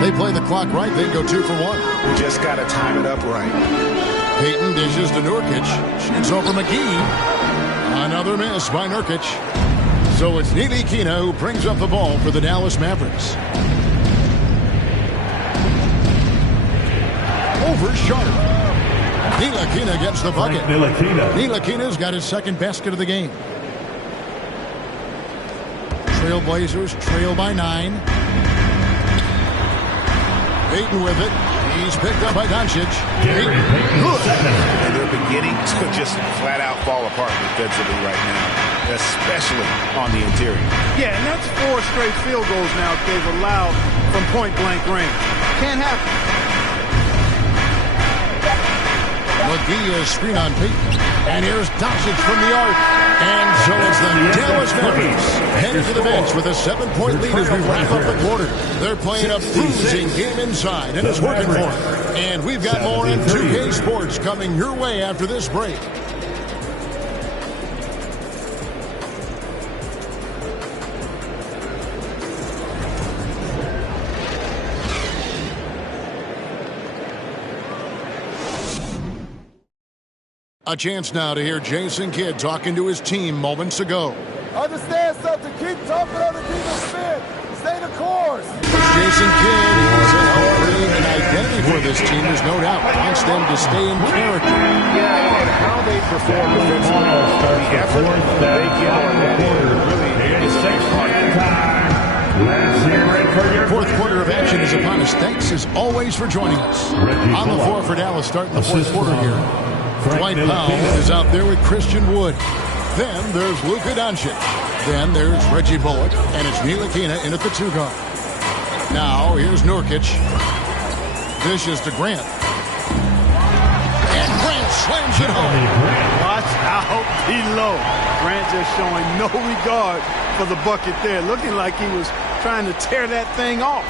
They play the clock right, they go 2 for 1. We just got to time it up right. Payton dishes to Nurkic. Shoots over McGee. Another miss by Nurkic. So it's Ntilikina who brings up the ball for the Dallas Mavericks. Over Sharp. Ntilikina gets the bucket. Ntilikina's got his second basket of the game. Trailblazers trail by 9. Payton with it. He's picked up by Doncic. Good. And they're beginning to just flat out fall apart defensively right now, especially on the interior. Yeah, and that's 4 straight field goals now they've allowed from point-blank range. Can't happen. McGee is screen on Payton. And here's Doncic from the arc. And so it's the Dallas Mavericks headed to the bench with a 7-point lead as we wrap up the quarter. They're playing a bruising game inside, and it's working for them. And we've got more in 2K Sports coming your way after this break. A chance now to hear Jason Kidd talking to his team moments ago. Understand something. Keep talking on the defense spin. Stay the course. Jason Kidd is creating an identity for this team, there's no doubt. Wants them to stay in character. Yeah, and how they perform defensively, the effort they give on that end really is a big part of it. Fourth quarter of action is upon us. Thanks as always for joining us. On the floor for Dallas starting the fourth quarter here. Dwight Powell is out there with Christian Wood. Then there's Luka Doncic. Then there's Reggie Bullock. And it's Ntilikina in at the 2 guard. Now here's Nurkic. Dishes to Grant. And Grant slams it home. Watch out below. Grant just showing no regard for the bucket there. Looking like he was trying to tear that thing off.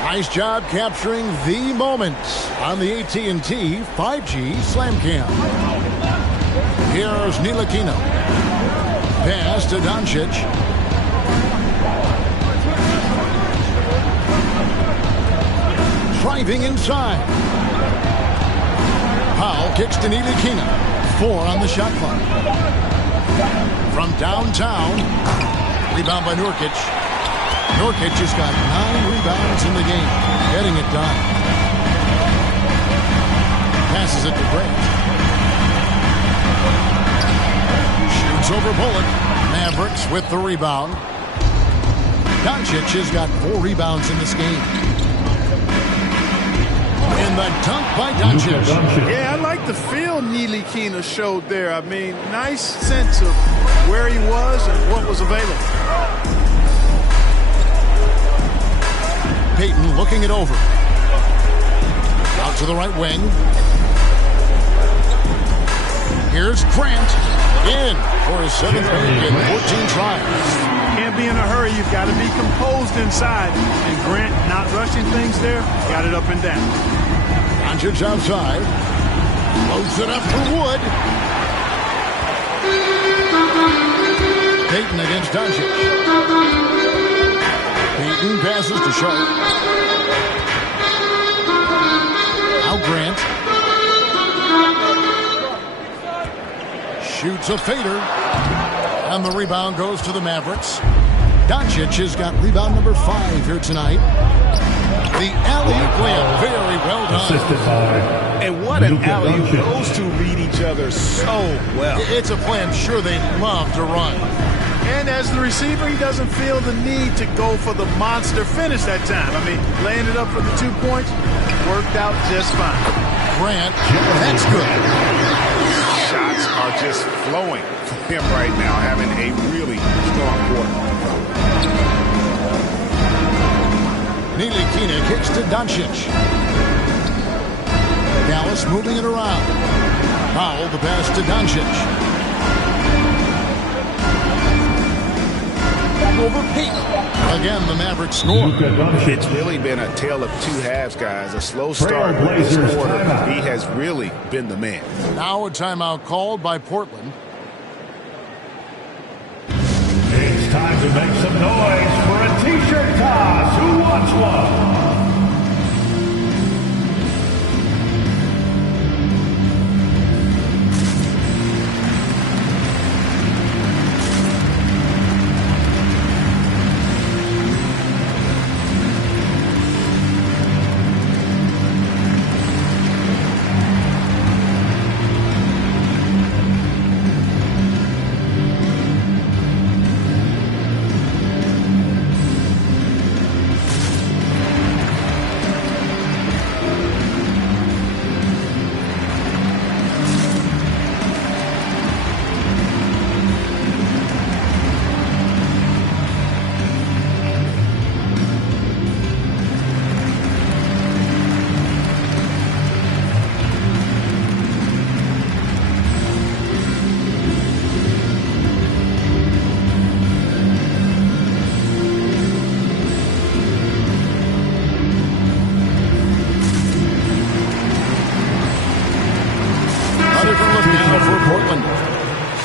Nice job capturing the moments on the AT&T 5G Slam Cam. Here's Ntilikina. Pass to Doncic. Driving inside. Powell kicks to Ntilikina. 4 on the shot clock. From downtown. Rebound by Nurkic. Nurkic has got 9 rebounds in the game. Getting it done. Passes it to Grant. Shoots over Bullock. Mavericks with the rebound. Doncic has got 4 rebounds in this game. And the dunk by Doncic. Yeah, I like the feel Ntilikina showed there. I mean, nice sense of where he was and what was available. Payton looking it over. Out to the right wing. Here's Grant. In for his 7th make in 14 tries. Can't be in a hurry. You've got to be composed inside. And Grant not rushing things there. Got it up and down. Doncic outside. Loads it up for Wood. Payton against Doncic. Payton passes to Sharp. Now Grant. Shoots a fader. And the rebound goes to the Mavericks. Doncic has got rebound number 5 here tonight. The alley-oop layup, very well done. Assisted by And what an alley-oop. Those two read each other so well. It's a play I'm sure they love to run. And as the receiver, he doesn't feel the need to go for the monster finish that time. I mean, laying it up for the 2 points worked out just fine. Grant, that's good. Shots are just flowing for him right now, having a really strong quarter. Ntilikina kicks to Doncic. Dallas moving it around. Powell the pass to Doncic. Over Payton. Again, the Mavericks score. It's really been a tale of two halves, guys. A slow start with this quarter. He has really been the man. Now a timeout called by Portland. It's time to make some noise for a t-shirt toss. Who wants one?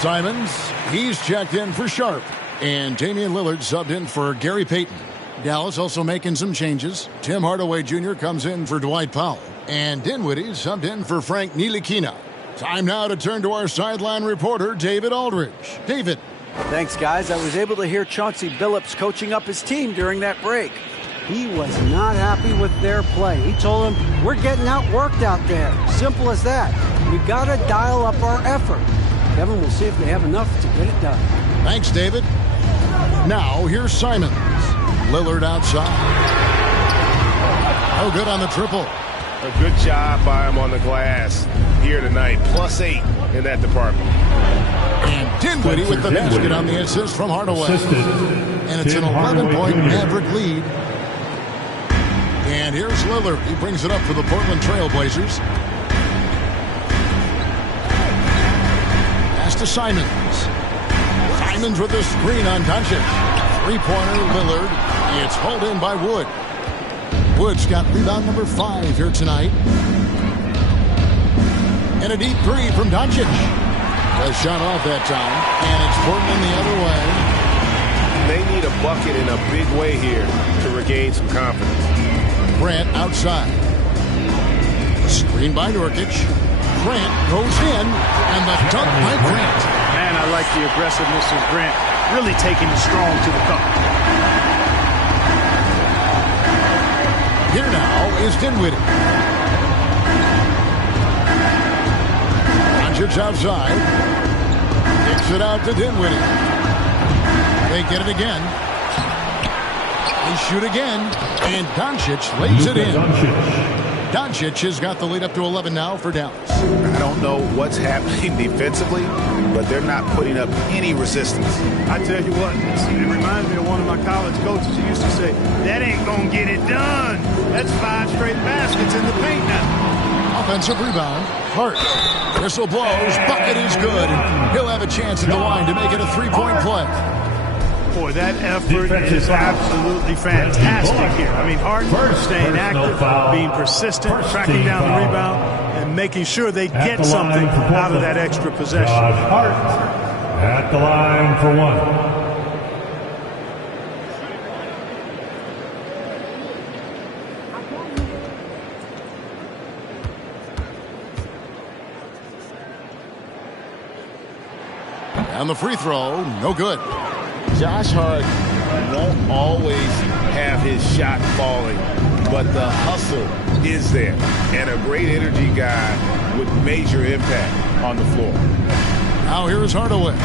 Simons, he's checked in for Sharp. And Damian Lillard subbed in for Gary Payton. Dallas also making some changes. Tim Hardaway Jr. comes in for Dwight Powell. And Dinwiddie subbed in for Frank Ntilikina. Time now to turn to our sideline reporter, David Aldridge. David. Thanks, guys. I was able to hear Chauncey Billups coaching up his team during that break. He was not happy with their play. He told them, we're getting outworked out there. Simple as that. We got to dial up our effort. Kevin will see if they have enough to get it done. Thanks, David. Now, here's Simons. Lillard outside. Oh, good on the triple. A good job by him on the glass here tonight. +8 in that department. And Dinwiddie with the basket on the assist from Hardaway. And it's an 11-point Maverick lead. And here's Lillard. He brings it up for the Portland Trail Blazers. Pass to Simons. Simons with a screen on Doncic. Three-pointer, Lillard. It's hauled in by Wood. Wood's got rebound number 5 here tonight. And a deep three from Doncic. A shot off that time. And it's Portland the other way. They need a bucket in a big way here to regain some confidence. Grant outside. Screen by Nurkic. Grant goes in. And the dunk by Grant. Man, I like the aggressiveness of Grant. Really taking it strong to the cup. Here now is Dinwiddie. Doncic outside. Kicks it out to Dinwiddie. They get it again. They shoot again. And Doncic lays it in. Doncic has got the lead up to 11 now for Dallas. I don't know what's happening defensively, but they're not putting up any resistance. I tell you what, it reminds me of one of my college coaches. He used to say, that ain't going to get it done. That's 5 straight baskets in the paint now. Offensive rebound. Hart. Whistle blows. Bucket is good. He'll have a chance at the line to make it a 3-point play. Boy, that effort is absolutely fantastic here. I mean, Hart staying active, being persistent, tracking down the rebound, and making sure they get something out of that extra possession. Hart at the line for 1. And the free throw, no good. Josh Hart won't always have his shot falling, but the hustle is there. And a great energy guy with major impact on the floor. Now here's Hardaway.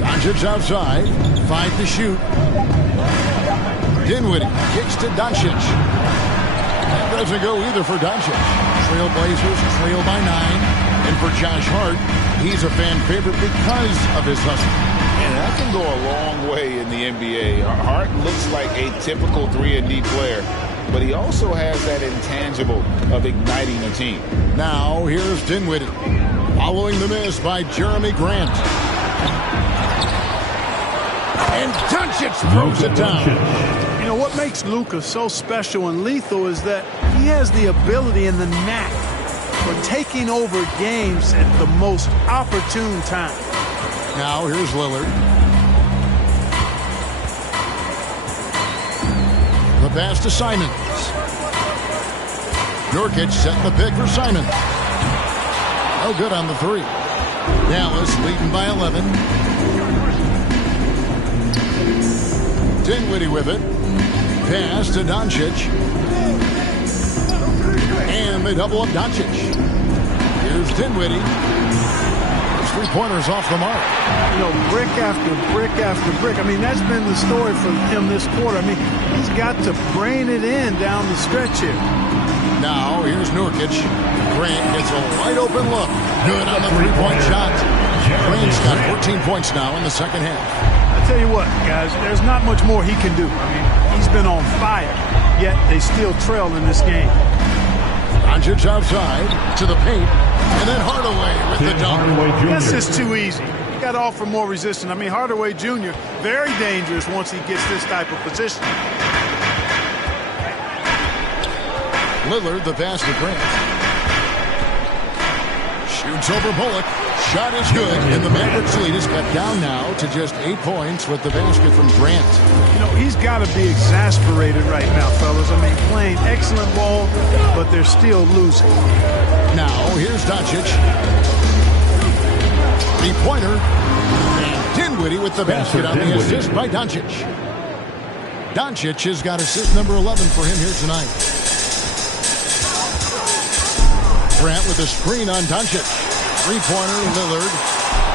Doncic outside. 5 to shoot. Dinwiddie kicks to Doncic. That doesn't go either for Doncic. Trailblazers trail by 9. And for Josh Hart, he's a fan favorite because of his hustle. And that can go a long way in the NBA. Hart looks like a typical 3-and-D player, but he also has that intangible of igniting a team. Now here's Dinwiddie. Following the miss by Jeremy Grant. And Doncic throws it down. You know, what makes Luka so special and lethal is that he has the ability and the knack for taking over games at the most opportune time. Now here's Lillard. The pass to Simons. Nurkic setting the pick for Simons. No good on the 3. Dallas leading by 11. Dinwiddie with it. Pass to Doncic. And they double up Doncic. Here's Dinwiddie. His 3-pointers off the mark. You know, brick after brick after brick. I mean, that's been the story for him this quarter. I mean, he's got to brain it in down the stretch here. Now, here's Nurkic. Grant gets a wide open look. Good on the 3-point shot. Grant's got 14 points now in the second half. I tell you what, guys, there's not much more he can do. I mean, he's been on fire, yet they still trail in this game. Doncic outside to the paint, and then Hardaway with the dunk. That's just too easy. You got to offer more resistance. I mean, Hardaway Jr., very dangerous once he gets this type of position. Lillard, the pass to Grant. Shoots over Bullock. Shot is good, and the Mavericks lead is cut down now to just 8 points with the basket from Grant. You know, he's got to be exasperated right now, fellas. I mean, playing excellent ball, but they're still losing. Now, here's Doncic. 3-pointer. And Dinwiddie with the basket on the assist by Doncic. Doncic has got assist number 11 for him here tonight. Grant with a screen on Doncic. 3-pointer, Lillard.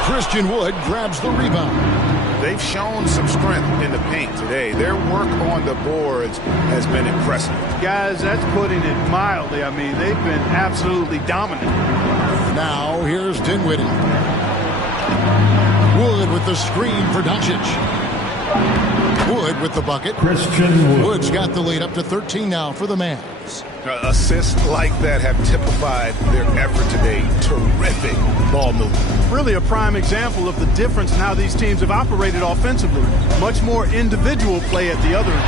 Christian Wood grabs the rebound. They've shown some strength in the paint today. Their work on the boards has been impressive. Guys, that's putting it mildly. I mean, they've been absolutely dominant. Now, here's Dinwiddie. Wood with the screen for Doncic. Wood with the bucket. Christian Wood. Wood's got the lead up to 13 now for the Mavs. Assists like that have typified their effort today. Terrific ball movement. Really a prime example of the difference in how these teams have operated offensively. Much more individual play at the other end.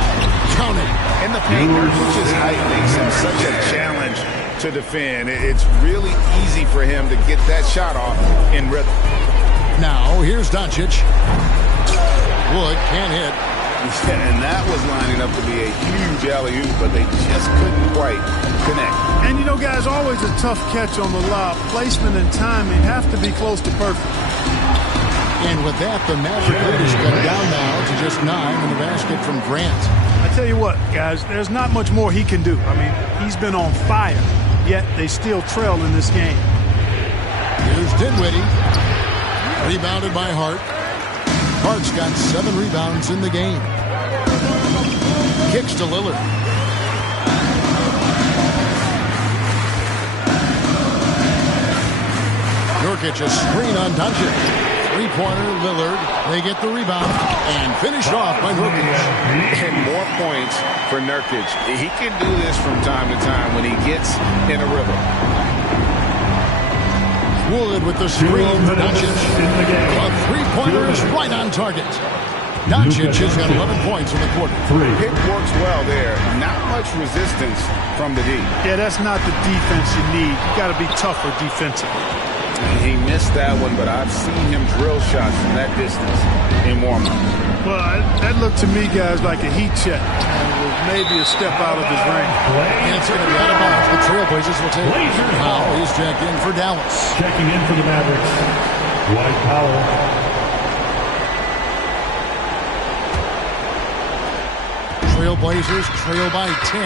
Counting. In the paint, Nurkic's height makes him such a challenge to defend. It's really easy for him to get that shot off in rhythm. Now, here's Doncic. Wood can't hit. And that was lining up to be a huge alley-oop, but they just couldn't quite connect. And, you know, guys, always a tough catch on the lob. Placement and timing have to be close to perfect. And with that, the Maverick lead is cut down now to just 9 in the basket from Grant. I tell you what, guys, there's not much more he can do. I mean, he's been on fire, yet they still trail in this game. Here's Dinwiddie. Rebounded by Hart. Hart's got 7 rebounds in the game. Kicks to Lillard. Nurkic a screen on Doncic. 3-pointer, Lillard. They get the rebound and finished off by Nurkic. And more points for Nurkic. He can do this from time to time when he gets in a rhythm. Wood with the screen for Doncic. A 3-pointer is right on target. Doncic has got 11 points in the quarter. Pick works well there. Not much resistance from the D. Yeah, that's not the defense you need. You got to be tougher defensively. He missed that one, but I've seen him drill shots from that distance in warm-up. Well, that looked to me, guys, like a heat check. With maybe a step out of his range. And it's going to be out of bounds. The Trailblazers will take it. Now he's checked in for Dallas. Checking in for the Mavericks, Dwight Powell. Trailblazers trail by 10.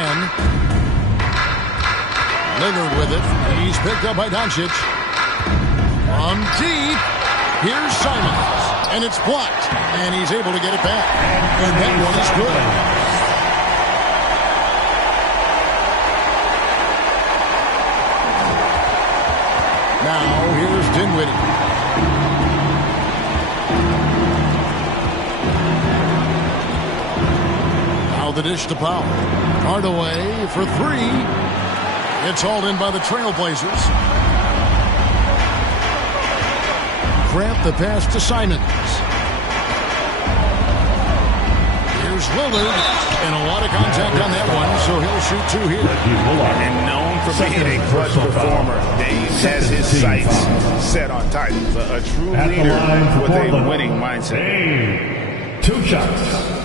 Lillard with it. He's picked up by Doncic. From deep, here's Simons. And it's blocked. And he's able to get it back. And that one is good. Now, here's Dinwiddie. Now the dish to Powell. Hardaway for three. It's hauled in by the Trailblazers. Grant the pass to Simons. Here's Lillard. And a lot of contact on that one, so he'll shoot two here. And known for being a clutch performer, Dave has his sights set on titles. A true leader with a winning mindset. 2 shots.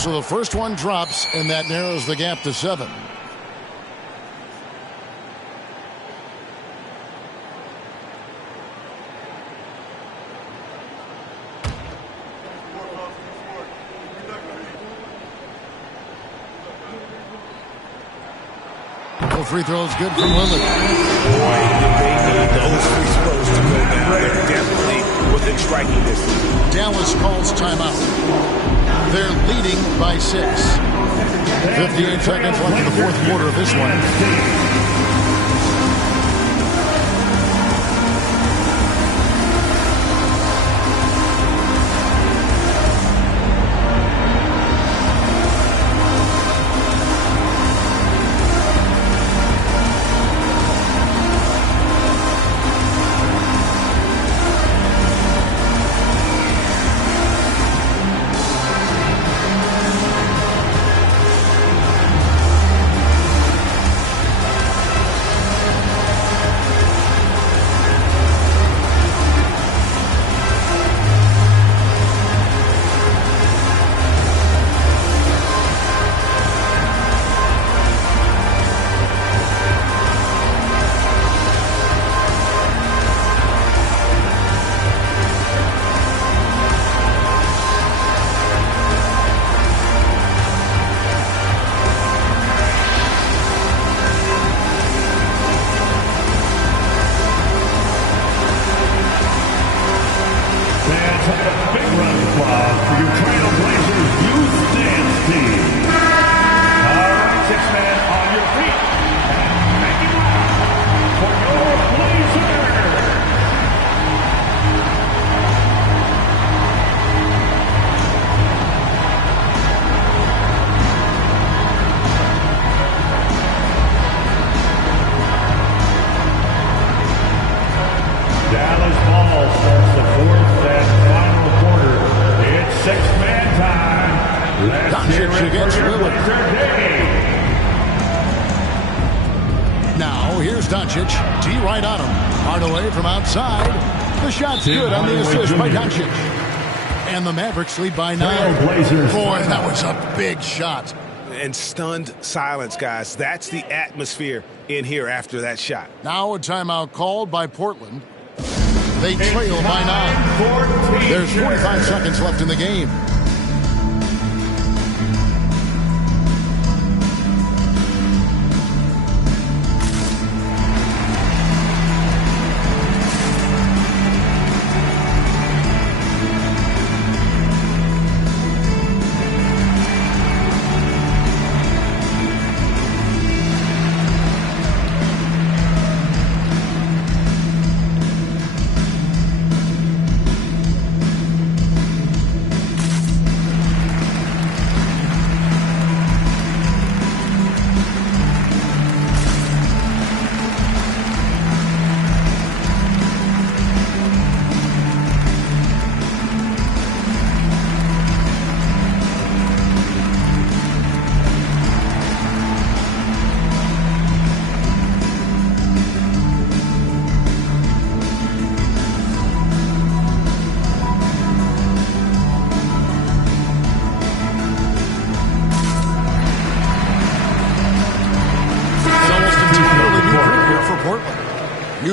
So the first one drops, and that narrows the gap to 7. No free throws good from Lillard. Boy, they need those free throws to go down. They're definitely within striking distance. Dallas calls timeout. They're leading by 6. 58 seconds left in the fourth quarter of this one. Doncic against Lillard. Now here's Doncic. D right on him. Hardaway from outside. The shot's good on the assist by Doncic. And the Mavericks lead by 9. Boy, that was a big shot. And stunned silence, guys. That's the atmosphere in here after that shot. Now a timeout called by Portland. They trail by 9. There's 45 seconds left in the game.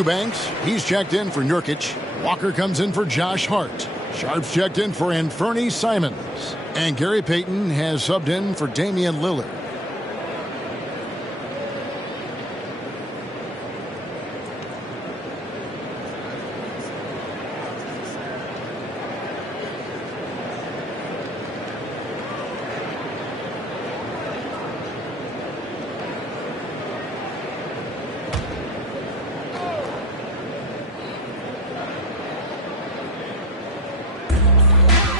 Eubanks, he's checked in for Nurkic. Walker comes in for Josh Hart. Sharp's checked in for Anthony Simons. And Gary Payton has subbed in for Damian Lillard.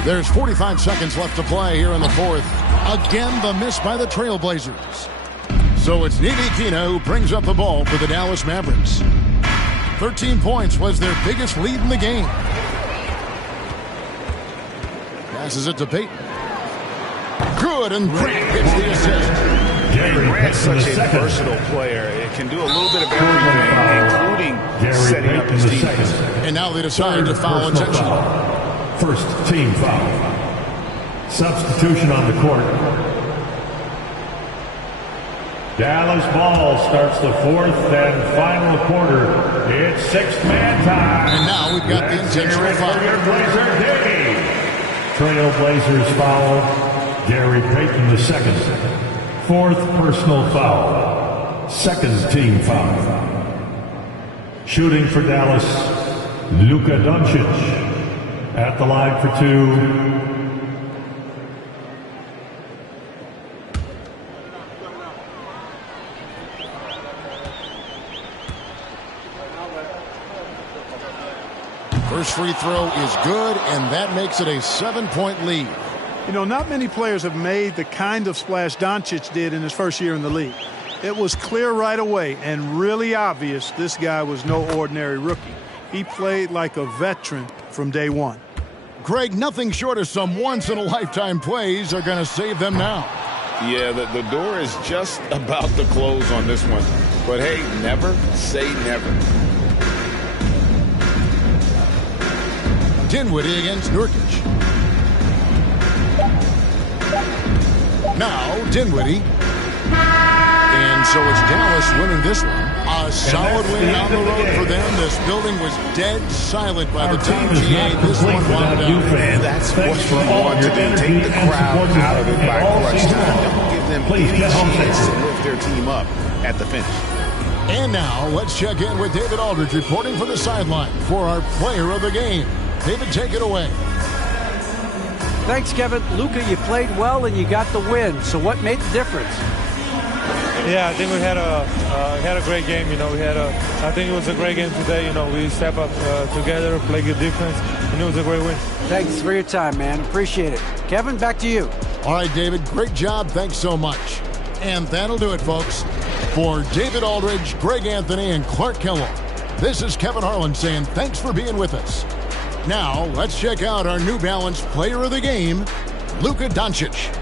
There's 45 seconds left to play here in the fourth. Again, the miss by the Trailblazers. So it's Ntilikina who brings up the ball for the Dallas Mavericks. 13 points was their biggest lead in the game. Passes it to Payton. Good, and Grant gets the assist. Grant's such a versatile player. It can do a little bit of everything, including setting up his defense. And now they decide to foul intentionally. First team foul. Substitution on the court. Dallas ball starts the fourth and final quarter. It's sixth-man time. And now we've got the intentional foul. Trailblazers foul. Gary Payton the second. Fourth personal foul. Second team foul. Shooting for Dallas, Luka Doncic. At the line for two. First free throw is good, and that makes it a 7-point lead. You know, not many players have made the kind of splash Doncic did in his first year in the league. It was clear right away and really obvious this guy was no ordinary rookie. He played like a veteran from day one. Greg, nothing short of some once-in-a-lifetime plays are going to save them now. Yeah, the door is just about to close on this one. But hey, never say never. Dinwiddie against Nurkic. Now Dinwiddie. And so it's Dallas winning this one. A solid win on the road for them. This building was dead silent by the time GA this one wound down. And that's what you want to do. Take the crowd out of it by crunch time. Don't give them any chance to lift their team up at the finish. And now let's check in with David Aldridge reporting from the sideline for our player of the game. David, take it away. Thanks, Kevin. Luka, you played well and you got the win. So what made the difference? Yeah, I think we had a great game. You know, I think it was a great game today. You know, we step up together, play good defense, and it was a great win. Thanks for your time, man. Appreciate it. Kevin, back to you. All right, David, great job. Thanks so much. And that'll do it, folks. For David Aldridge, Greg Anthony, and Clark Kellogg, this is Kevin Harlan saying thanks for being with us. Now, let's check out our New Balance player of the game, Luka Doncic.